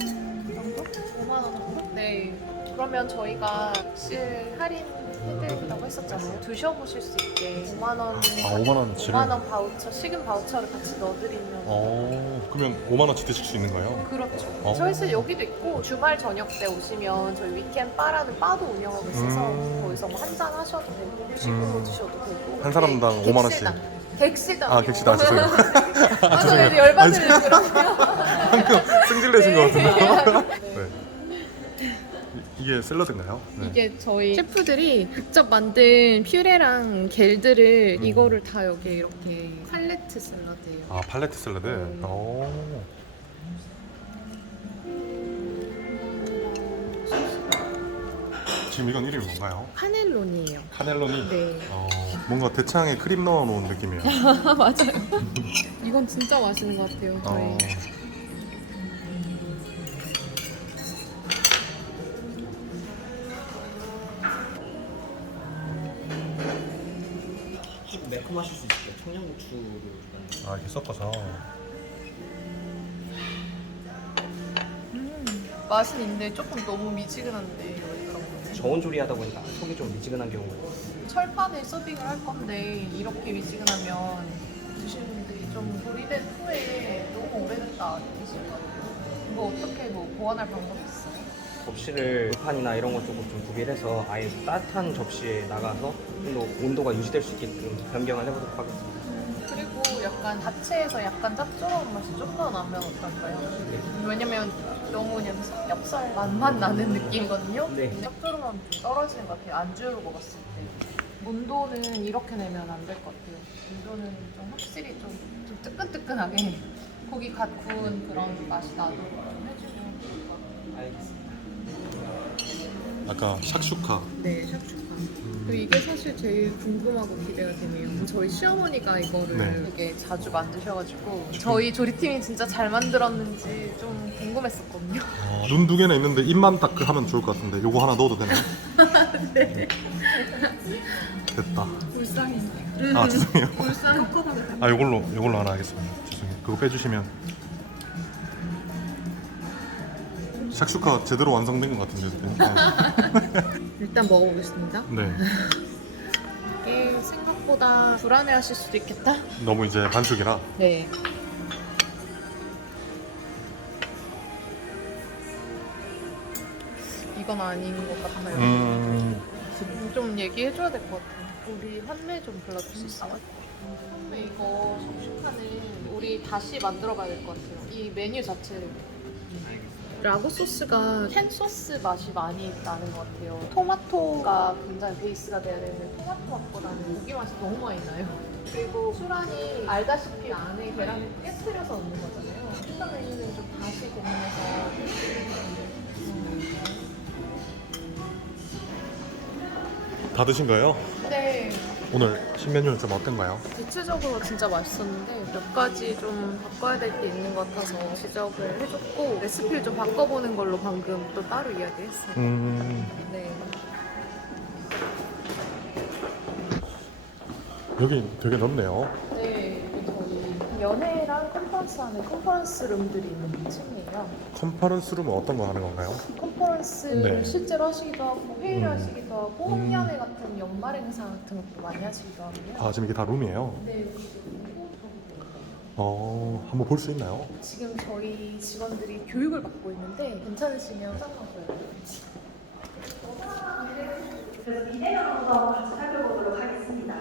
정도? 5만 원 정도? 네. 그러면 저희가 실 할인해드린다고 했었잖아요. 드셔보실 수 있게 5만 원, 5만 원치를? 5만 원 바우처, 식은 바우처를 같이 넣어드리면 그러면 5만 원치 드실 수 있는 거예요? 그렇죠. 저희 실 여기도 있고 주말 저녁 때 오시면 저희 위켄드 바라는 바도 운영하고 있어서 거기서 뭐 한잔 하셔도 되고 후식으로 드셔도 되고 한 사람당 네, 5만 원씩. 객시당. 객시당 죄송해요. 아, 저 왜 열받으려고 그러세요? 방금 승질내신 것 같은데. 네. 이게 샐러드인가요? 네. 이게 저희 셰프들이 직접 만든 퓨레랑 겔들을 이거를 다 여기 이렇게 팔레트 샐러드예요. 아 팔레트 샐러드. 오. 지금 이건 이름이 뭔가요? 카넬론이에요. 카넬로니. 네. 뭔가 대창에 크림 넣어놓은 느낌이에요. 맞아요. 이건 진짜 맛있는 것 같아요. 저희. 좀 매콤하실 수 있어요. 청양고추를 이렇게 섞어서. 맛은 있는데 조금 너무 미지근한데 이러더라고요. 저온 조리하다 보니까 속이 좀 미지근한 경우가 있어요. 철판에 서빙을 할 건데 이렇게 미지근하면 드시는 분들이 좀 조리된 후에 너무 오래됐다 느끼실 것 같아요. 이거 어떻게 뭐 보완할 방법이 있어요? 접시를 판이나 이런 것 쪽으로 좀 구비해서 아예 따뜻한 접시에 나가서 좀 더 온도가 유지될 수 있게끔 변경을 해보도록 하겠습니다. 그리고 약간 자체에서 약간 짭조름한 맛이 좀 더 나면 어떨까요? 왜냐면 너무 그냥 삼겹살 맛만 나는 느낌이거든요? 네. 짭조름함이 좀 떨어지는 것 같아요. 안주로 먹었을 때. 온도는 이렇게 내면 안 될 것 같아요. 온도는 좀 확실히 좀 뜨끈뜨끈하게 고기 갓 구운 그런 맛이 나도록 좀 해주면. 알겠습니다. 아까 샥슈카. 네, 샤슈카. 그리고 이게 사실 제일 궁금하고 기대가 되네요. 저희 시어머니가 이거를 네. 되게 자주 만드셔가지고 저희 조리팀이 진짜 잘 만들었는지 좀 궁금했었거든요. 눈 두 개나 있는데 입만 딱 하면 좋을 것 같은데 요거 하나 넣어도 되나요? 네. 됐다. 불쌍해. 죄송해요. 불쌍해. 요걸로 하나 하겠습니다. 죄송해요. 그거 빼주시면. 샥슈카 제대로 완성된 것 같은데. 일단 먹어보겠습니다. 네. 이게 생각보다 불안해하실 수도 있겠다. 너무 이제 반숙이라. 네. 이건 아닌 것 같아요. 좀 얘기해줘야 될 것 같아요. 우리 환매 좀 불러줄 수 있어요? 환매 이거 샥슈카는 우리 다시 만들어봐야 될 것 같아요. 이 메뉴 자체를. 라구 소스가 캔 소스 맛이 많이 나는 것 같아요. 토마토가 굉장히 베이스가 돼야 되는데 토마토 맛보다는 고기 맛이 너무 많이 나요. 그리고 수란이 알다시피 안에 계란을 깨트려서 넣는 거잖아요. 슈카 메뉴는 좀 다시 고민해서 다 드신 거예요? 네. 오늘 신메뉴는 좀 어떤가요? 대체적으로 진짜 맛있었는데 몇 가지 좀 바꿔야 될 게 있는 것 같아서 지적을 해줬고 레시피를 좀 바꿔보는 걸로 방금 또 따로 이야기했어요. 네. 여기 되게 넓네요. 네, 저희 연회랑 컨퍼런스 하는 컨퍼런스 룸들이 있는 층이에요. 컨퍼런스 룸은 어떤 거 하는 건가요? 컨퍼런스를 네. 실제로 하시기도 하고 회의를 하시기도 하고 홍연회 같은 연말 행사 같은 것도 많이 하시기도 하고요. 지금 이게 다 룸이에요? 네. 한번 볼 수 있나요? 지금 저희 직원들이 교육을 받고 있는데 괜찮으시면 상관없어요. 그래서 비대면으로 같이 살펴보도록 하겠습니다.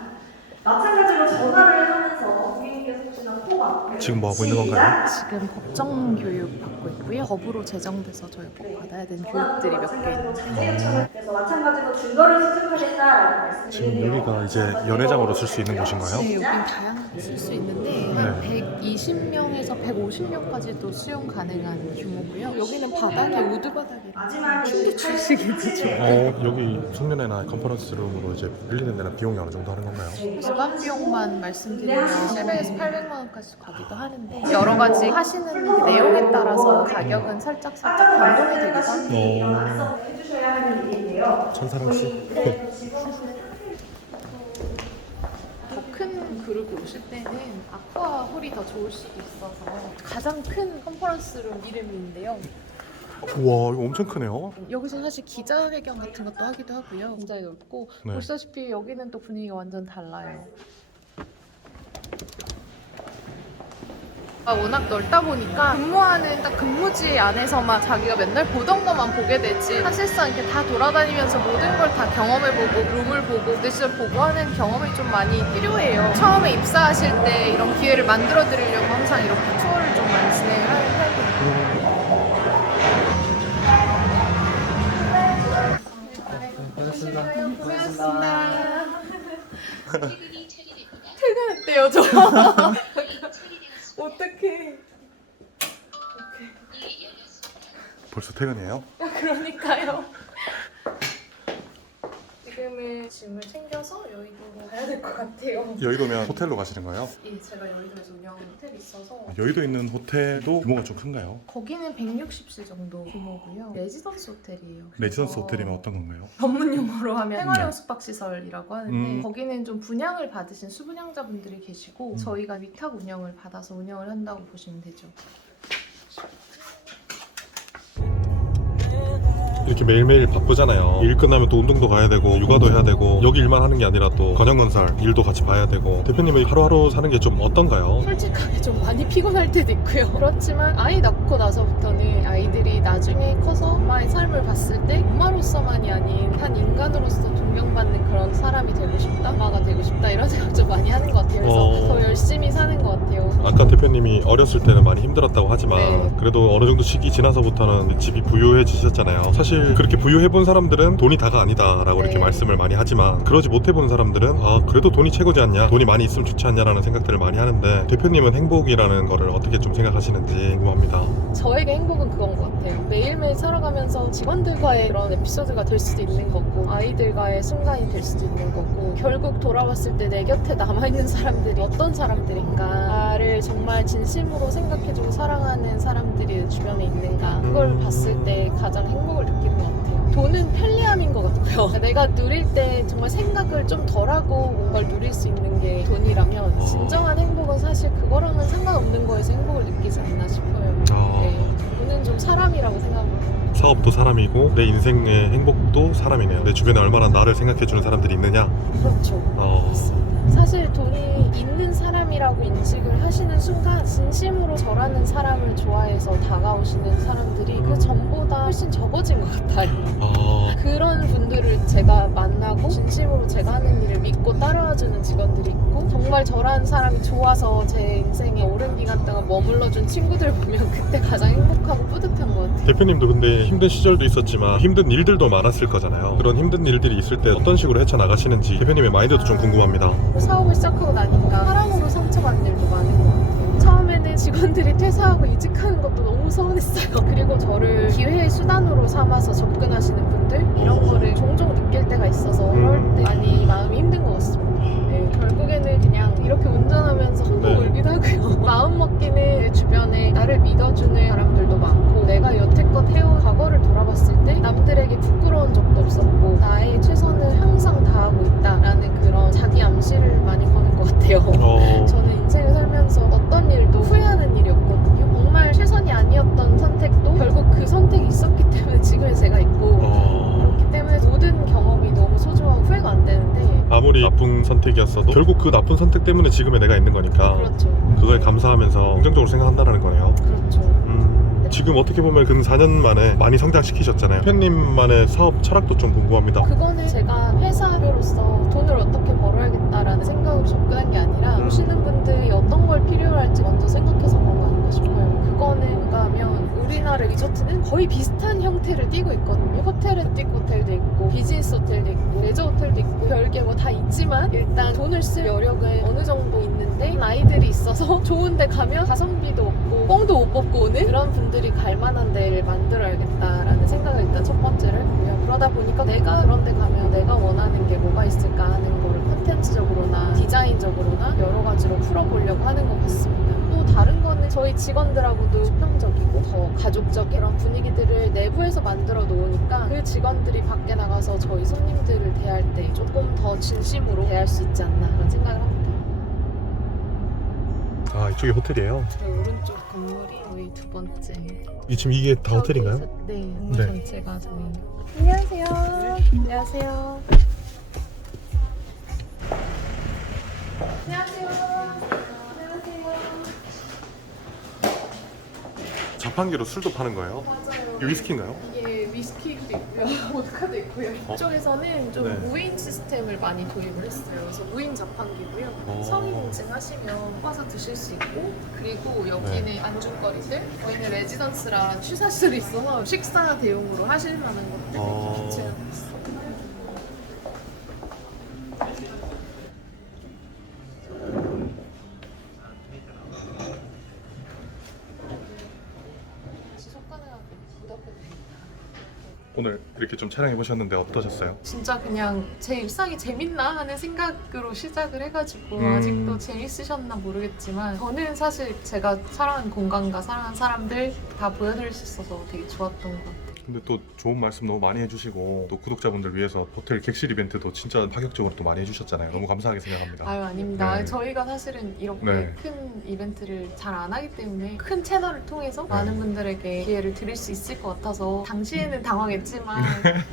마찬가지로 전화를 하면서 고객님께서 혹시나 포괄 지금 뭐 하고 있는 건가요? 지금 법정 교육 받고 있고요. 법으로 제정돼서 저희 꼭 받아야 되는 교육들이 몇 개 있는데 그래서 마찬가지로 증거를 수집하겠다라는 말씀을 지금 여기가 이제 연회장으로 쓸 수 있는 곳인가요? 네, 여긴 다양하게 쓸 수 있는데 한 120명에서 150명까지도 수용 가능한 규모고요. 여기는 바닥에 우드 바닥이랑 춤도 출 수 있는 거죠. 여기 송년회나 컨퍼런스 룸으로 이제 빌리는 데는 비용이 어느 정도 하는 건가요? 주간 비용만 말씀드리면 700에서 800만 원까지 가기도 하는데 여러 가지 하시는 그 내용에 따라서 가격은 살짝 변동이 되기도 합니다. 해주셔야 하는 일인데요. 천사랑씨. 더 큰 그룹이 오실 때는 아쿠아 홀이 더 좋을 수도 있어서 가장 큰 컨퍼런스룸 이름인데요. 우와 이거 엄청 크네요. 여기서 사실 기자회견 같은 것도 하기도 하고요. 굉장히 넓고 네. 보시다시피 여기는 또 분위기가 완전 달라요. 워낙 넓다 보니까 근무하는 딱 근무지 안에서만 자기가 맨날 보던 것만 보게 되지 사실상 이렇게 다 돌아다니면서 모든 걸 다 경험해보고 룸을 보고 디지털 보고 하는 경험이 좀 많이 필요해요. 처음에 입사하실 때 이런 기회를 만들어 드리려고 항상 이렇게 투어를 좀 많이 진행을 하는 편이에요. 고생하셨습니다. 퇴근했대요, 저. 어떡해. 벌써 퇴근이에요? 그러니까요. 지금은 짐을 챙겨서 여의도로 가야 될 것 같아요. 여의도면 호텔로 가시는 거예요? 예, 제가 여의도에서 운영하는 호텔이 있어서 여의도에 있는 호텔도 규모가 좀 큰가요? 거기는 160실 정도 규모고요. 레지던스 호텔이에요. 레지던스 그래서 호텔이면 어떤 건가요? 전문 용어로 하면 생활형 숙박시설이라고 하는데 음. 거기는 좀 분양을 받으신 수분양자분들이 계시고 저희가 위탁 운영을 받아서 운영을 한다고 보시면 되죠. 이렇게 매일매일 바쁘잖아요. 일 끝나면 또 운동도 가야 되고 육아도 해야 되고 여기 일만 하는 게 아니라 또 건설건설 일도 같이 봐야 되고 대표님의 하루하루 사는 게 좀 어떤가요? 솔직하게 좀 많이 피곤할 때도 있고요. 그렇지만 아이 낳고 나서부터는 아이들이 나중에 커서 엄마의 삶을 봤을 때 엄마로서만이 아닌 한 인간으로서 존경받는 그런 사람이 되고 싶다, 엄마가 되고 싶다 이런 생각 좀 많이 하는 것 같아요. 그래서 더 열심히 사는 것 같아요. 아까 대표님이 어렸을 때는 많이 힘들었다고 하지만 네. 그래도 어느 정도 시기 지나서부터는 집이 부유해지셨잖아요. 사실 그렇게 부유해본 사람들은 돈이 다가 아니다라고 네. 이렇게 말씀을 많이 하지만 그러지 못해본 사람들은 그래도 돈이 최고지 않냐, 돈이 많이 있으면 좋지 않냐라는 생각들을 많이 하는데 대표님은 행복이라는 거를 어떻게 좀 생각하시는지 궁금합니다. 저에게 행복은 그건 것 같아요. 매일매일 살아가면서 직원들과의 그런 에피소드가 될 수도 있는 거고 아이들과의 순간이 될 수도 있는 거고 결국 돌아봤을 때 내 곁에 남아있는 사람들이 어떤 사람들인가, 나를 정말 진심으로 생각해주고 사랑하는 사람들이 내 주변에 있는가, 그걸 봤을 때 가장 행복을 느끼는 것 같아요. 돈은 편리함인 것 같고요. 내가 누릴 때 정말 생각을 좀 덜하고 뭔가를 누릴 수 있는 게 돈이라면 진정한 행복은 사실 그거랑은 상관없는 거에서 행복을 느끼지 않나 싶어요. 네, 돈은 좀 사람이라고 생각합니다. 사업도 사람이고 내 인생의 행복도 사람이네요. 내 주변에 얼마나 나를 생각해주는 사람들이 있느냐. 그렇죠. 사실 돈이 있는 사람이라고 인식을 하시는 순간 진심으로 저라는 사람을 좋아해서 다가오시는 사람들이 그 전보다 훨씬 적어진 것 같아요. 그런 분들을 제가 만나고 진심으로 제가 하는 일을 믿고 따라와주는 직원들이 있고 정말 저라는 사람이 좋아서 제 인생에 오랜 기간 동안 머물러준 친구들 보면 그때 가장 행복하고 뿌듯한 것 같아요. 대표님도 근데 힘든 시절도 있었지만 힘든 일들도 많았을 거잖아요. 그런 힘든 일들이 있을 때 어떤 식으로 헤쳐나가시는지 대표님의 마인드도 좀 궁금합니다. 사업을 시작하고 나니까 사람으로 상처받는 일도 많은 것 같아요. 처음에는 직원들이 퇴사하고 이직하는 것도 너무 서운했어요. 그리고 저를 기회의 수단으로 삼아서 접근하시는 분들 이런 거를 종종 느낄 때가 있어서 그럴 때 많이 마음이 힘든 것 같습니다. 네, 결국에는 그냥 이렇게 운전하면서 한복 울기도 하고요. 마음 먹기는 내 주변에 나를 믿어주는 사람들도 많고 내가 여태껏 해온 과거를 돌아봤을 때 남들에게 부끄러운 적도 없었고 나의 최선을 항상 다하고 있다라는 그런 자기 암시를 많이 거는 것 같아요. 저는 인생을 살면서 어떤 일도 후회하는 일이 없거든요. 정말 최선이 아니었던 선택도 결국 그 선택이 있었기 때문에 지금의 제가 있고 그렇기 때문에 모든 경험이 너무 소중하고 후회가 안 되는데 아무리 나쁜 선택이었어도 결국 그 나쁜 선택 때문에 지금의 내가 있는 거니까 그렇죠. 그거에 감사하면서 긍정적으로 생각한다는 거네요. 그렇죠. 지금 어떻게 보면 근 4년 만에 많이 성장시키셨잖아요. 회장님만의 사업 철학도 좀 궁금합니다. 그거는 제가 회사로서 돈을 어떻게 벌어야겠다라는 생각으로 접근한 게 아니라 오시는 분들이 어떤 걸 필요로 할지 먼저 생각해서 그런 거 아닌가 싶어요. 그거는 뭔가 하면 우리나라 리조트는 거의 비슷한 형태를 띠고 있거든요. 호텔은 띠고 호텔도 있고 비즈니스 호텔도 있고 레저 호텔도 있고 별게 뭐 다 있지만 일단 돈을 쓸 여력은 어느 정도 있는데 나이들이 있어서 좋은 데 가면 가성비도 없고 뽕도 못 뽑고 오는 그런 분들이 갈 만한 데를 만들어야겠다라는 생각을 일단 첫 번째로 했고요. 그러다 보니까 내가 그런 데 가면 내가 원하는 게 뭐가 있을까 하는 거를 콘텐츠적으로나 디자인적으로나 여러 가지로 풀어보려고 하는 것 같습니다. 또 다른 거는 저희 직원들하고도 수평적이고 더 가족적인 그런 분위기들을 내부에서 만들어 놓으니까 그 직원들이 밖에 나가서 저희 손님들을 대할 때 조금 더 진심으로 대할 수 있지 않나 그런 생각을 합니다. 아, 이쪽이 호텔이에요? 저 오른쪽 건물이 저희 두 번째. 지금 이게 다 호텔인가요? 네, 건물 네. 전체가 저희. 안녕하세요. 안녕하세요. 안녕하세요. 안녕하세요. 자판기로 술도 파는 거예요? 맞아요. 이게 위스키인가요? 이게 위스키도 있고요, 보드카도 있고요. 이쪽에서는 좀 네. 무인 시스템을 많이 도입을 했어요. 그래서 무인 자판기고요. 성인 인증하시면 뽑아서 드실 수 있고, 그리고 여기는 네. 안주거리들, 저희는 레지던스라 취사실이 있어서 식사 대용으로 하실 만한 것들 같이 해놨어요. 지속 가능하게 부탁드립니다. 오늘 이렇게 좀 촬영해 보셨는데 어떠셨어요? 진짜 그냥 제 일상이 재밌나 하는 생각으로 시작을 해가지고 아직도 재밌으셨나 모르겠지만 저는 사실 제가 사랑하는 공간과 사랑하는 사람들 다 보여드릴 수 있어서 되게 좋았던 것 같아요. 근데 또 좋은 말씀 너무 많이 해주시고 또 구독자분들 위해서 호텔 객실 이벤트도 진짜 파격적으로 또 많이 해주셨잖아요. 너무 감사하게 생각합니다. 아유 아닙니다. 네. 저희가 사실은 이렇게 네. 큰 이벤트를 잘 안 하기 때문에 큰 채널을 통해서 많은 분들에게 기회를 드릴 수 있을 것 같아서 당시에는 당황했지만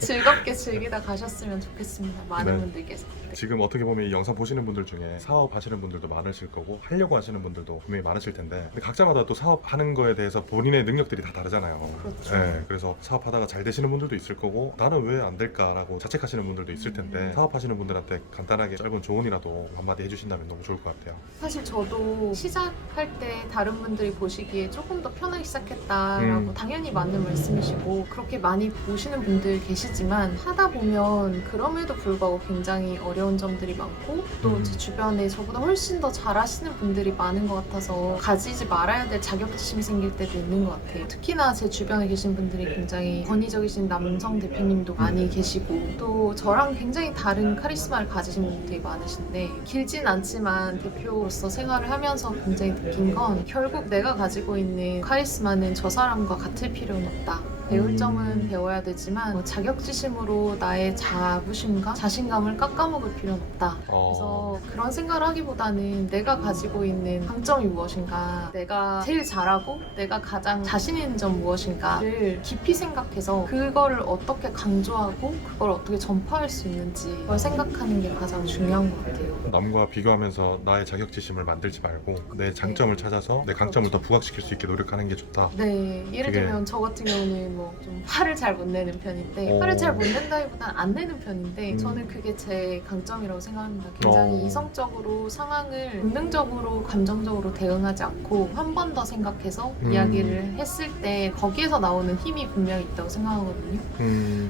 즐겁게 즐기다 가셨으면 좋겠습니다. 많은 네. 분들께서. 지금 어떻게 보면 이 영상 보시는 분들 중에 사업하시는 분들도 많으실 거고 하려고 하시는 분들도 분명히 많으실 텐데 근데 각자마다 또 사업하는 거에 대해서 본인의 능력들이 다 다르잖아요. 그렇죠. 네, 그래서 사업하다가 잘 되시는 분들도 있을 거고 나는 왜 안 될까라고 자책하시는 분들도 있을 텐데 사업하시는 분들한테 간단하게 짧은 조언이라도 한마디 해주신다면 너무 좋을 것 같아요. 사실 저도 시작할 때 다른 분들이 보시기에 조금 더 편하게 시작했다라고 당연히 맞는 말씀이시고 그렇게 많이 보시는 분들 계시지만 하다 보면 그럼에도 불구하고 굉장히 어려운 점들이 많고 또 제 주변에 저보다 훨씬 더 잘하시는 분들이 많은 것 같아서 가지지 말아야 될 자격지심이 생길 때도 있는 것 같아요. 특히나 제 주변에 계신 분들이 굉장히 권위적이신 남성 대표님도 많이 계시고 또 저랑 굉장히 다른 카리스마를 가지신 분들이 많으신데 길진 않지만 대표로서 생활을 하면서 굉장히 느낀 건 결국 내가 가지고 있는 카리스마는 저 사람과 같을 필요는 없다. 배울 점은 배워야 되지만 자격지심으로 나의 자부심과 자신감을 깎아먹을 필요는 없다. 그래서 그런 생각을 하기보다는 내가 가지고 있는 강점이 무엇인가, 내가 제일 잘하고 내가 가장 자신 있는 점 무엇인가를 깊이 생각해서 그거를 어떻게 강조하고 그걸 어떻게 전파할 수 있는지 그걸 생각하는 게 가장 중요한 것 같아요. 남과 비교하면서 나의 자격지심을 만들지 말고 내 장점을 찾아서 내 강점을 더 부각시킬 수 있게 노력하는 게 좋다. 네, 예를 되게- 들면 저 같은 경우는 뭐 좀 화를 잘 못 내는 편인데 화를 잘 못 낸다기보다는 안 내는 편인데 저는 그게 제 강점이라고 생각합니다. 굉장히 이성적으로 상황을 본능적으로 감정적으로 대응하지 않고 한 번 더 생각해서 이야기를 했을 때 거기에서 나오는 힘이 분명히 있다고 생각하거든요.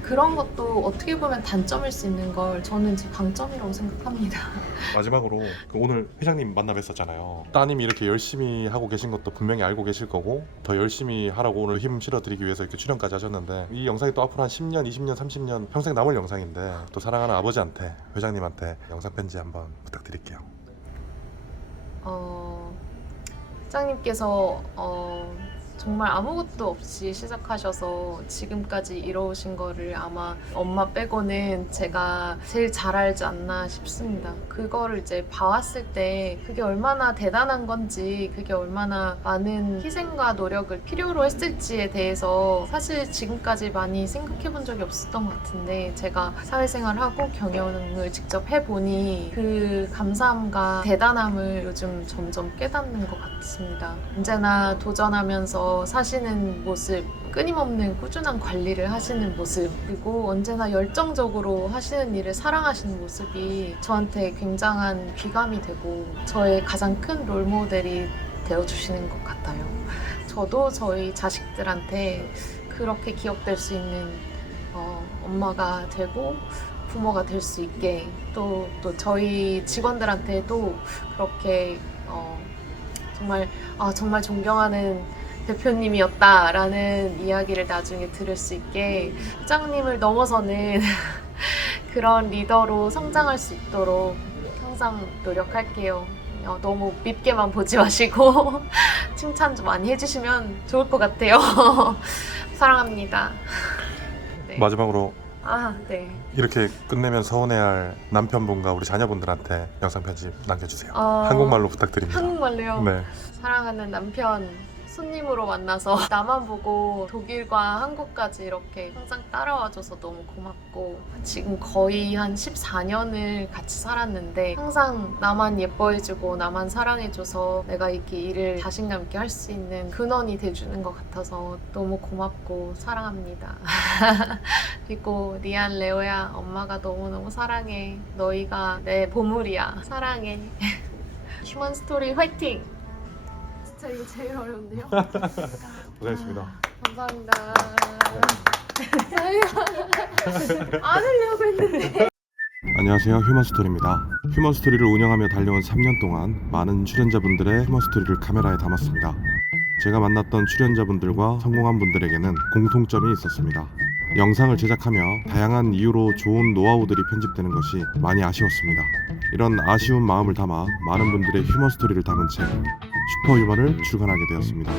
그런 것도 어떻게 보면 단점일 수 있는 걸 저는 제 강점이라고 생각합니다. 마지막으로 오늘 회장님 만나 뵀었잖아요. 따님이 이렇게 열심히 하고 계신 것도 분명히 알고 계실 거고 더 열심히 하라고 오늘 힘 실어드리기 위해서 이렇게 출연까지 하셨는데 이 영상이 또 앞으로 한 10년, 20년, 30년 평생 남을 영상인데 또 사랑하는 아버지한테 회장님한테 영상 편지 한번 부탁드릴게요. 회장님께서 정말 아무것도 없이 시작하셔서 지금까지 이뤄오신 거를 아마 엄마 빼고는 제가 제일 잘 알지 않나 싶습니다. 그거를 이제 봐왔을 때 그게 얼마나 대단한 건지, 그게 얼마나 많은 희생과 노력을 필요로 했을지에 대해서 사실 지금까지 많이 생각해 본 적이 없었던 것 같은데, 제가 사회생활을 하고 경영을 직접 해보니 그 감사함과 대단함을 요즘 점점 깨닫는 것 같습니다. 언제나 도전하면서 사시는 모습, 끊임없는 꾸준한 관리를 하시는 모습, 그리고 언제나 열정적으로 하시는 일을 사랑하시는 모습이 저한테 굉장한 귀감이 되고 저의 가장 큰 롤모델이 되어주시는 것 같아요. 저도 저희 자식들한테 그렇게 기억될 수 있는 엄마가 되고 부모가 될 수 있게, 또 저희 직원들한테도 그렇게 정말 존경하는 대표님이었다라는 이야기를 나중에 들을 수 있게, 회장님을 넘어서는 그런 리더로 성장할 수 있도록 항상 노력할게요. 너무 밉게만 보지 마시고 칭찬 좀 많이 해주시면 좋을 것 같아요. 사랑합니다. 네. 마지막으로 네. 이렇게 끝내면 서운해할 남편분과 우리 자녀분들한테 영상 편집 남겨주세요. 한국말로 부탁드립니다. 한국말로요? 네. 사랑하는 남편, 손님으로 만나서 나만 보고 독일과 한국까지 이렇게 항상 따라와줘서 너무 고맙고, 지금 거의 한 14년을 같이 살았는데 항상 나만 예뻐해주고 나만 사랑해줘서 내가 이렇게 일을 자신감 있게 할 수 있는 근원이 돼주는 것 같아서 너무 고맙고 사랑합니다. 그리고 리안, 레오야, 엄마가 너무너무 사랑해. 너희가 내 보물이야. 사랑해. 휴먼 스토리 화이팅! 진짜 이거 제일 어려운데요? 고생했습니다. 감사합니다. 안 하려고 했는데. 안녕하세요, 휴먼스토리입니다. 휴먼스토리를 운영하며 달려온 3년 동안 많은 출연자분들의 휴먼스토리를 카메라에 담았습니다. 제가 만났던 출연자분들과 성공한 분들에게는 공통점이 있었습니다. 영상을 제작하며 다양한 이유로 좋은 노하우들이 편집되는 것이 많이 아쉬웠습니다. 이런 아쉬운 마음을 담아 많은 분들의 휴먼스토리를 담은 책 슈퍼휴먼을 출간하게 되었습니다.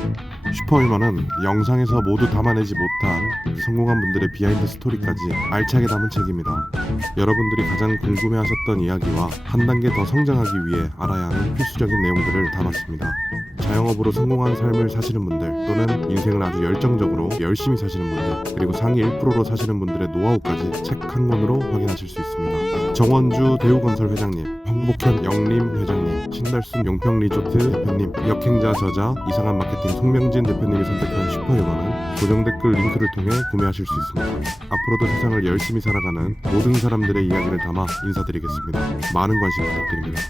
슈퍼휴먼은 영상에서 모두 담아내지 못한 성공한 분들의 비하인드 스토리까지 알차게 담은 책입니다. 여러분들이 가장 궁금해하셨던 이야기와 한 단계 더 성장하기 위해 알아야 하는 필수적인 내용들을 담았습니다. 자영업으로 성공한 삶을 사시는 분들, 또는 인생을 아주 열정적으로 열심히 사시는 분들, 그리고 상위 1%로 사시는 분들의 노하우까지 책 한 권으로 확인하실 수 있습니다. 정원주 대우건설 회장님, 황복현 영림 회장님, 신달순 용평리조트 대표님, 역행자 저자 이상한 마케팅 송명진 대표님이 선택한 슈퍼휴먼은 고정 댓글 링크를 통해 구매하실 수 있습니다. 앞으로도 세상을 열심히 살아가는 모든 사람들의 이야기를 담아 인사드리겠습니다. 많은 관심 부탁드립니다.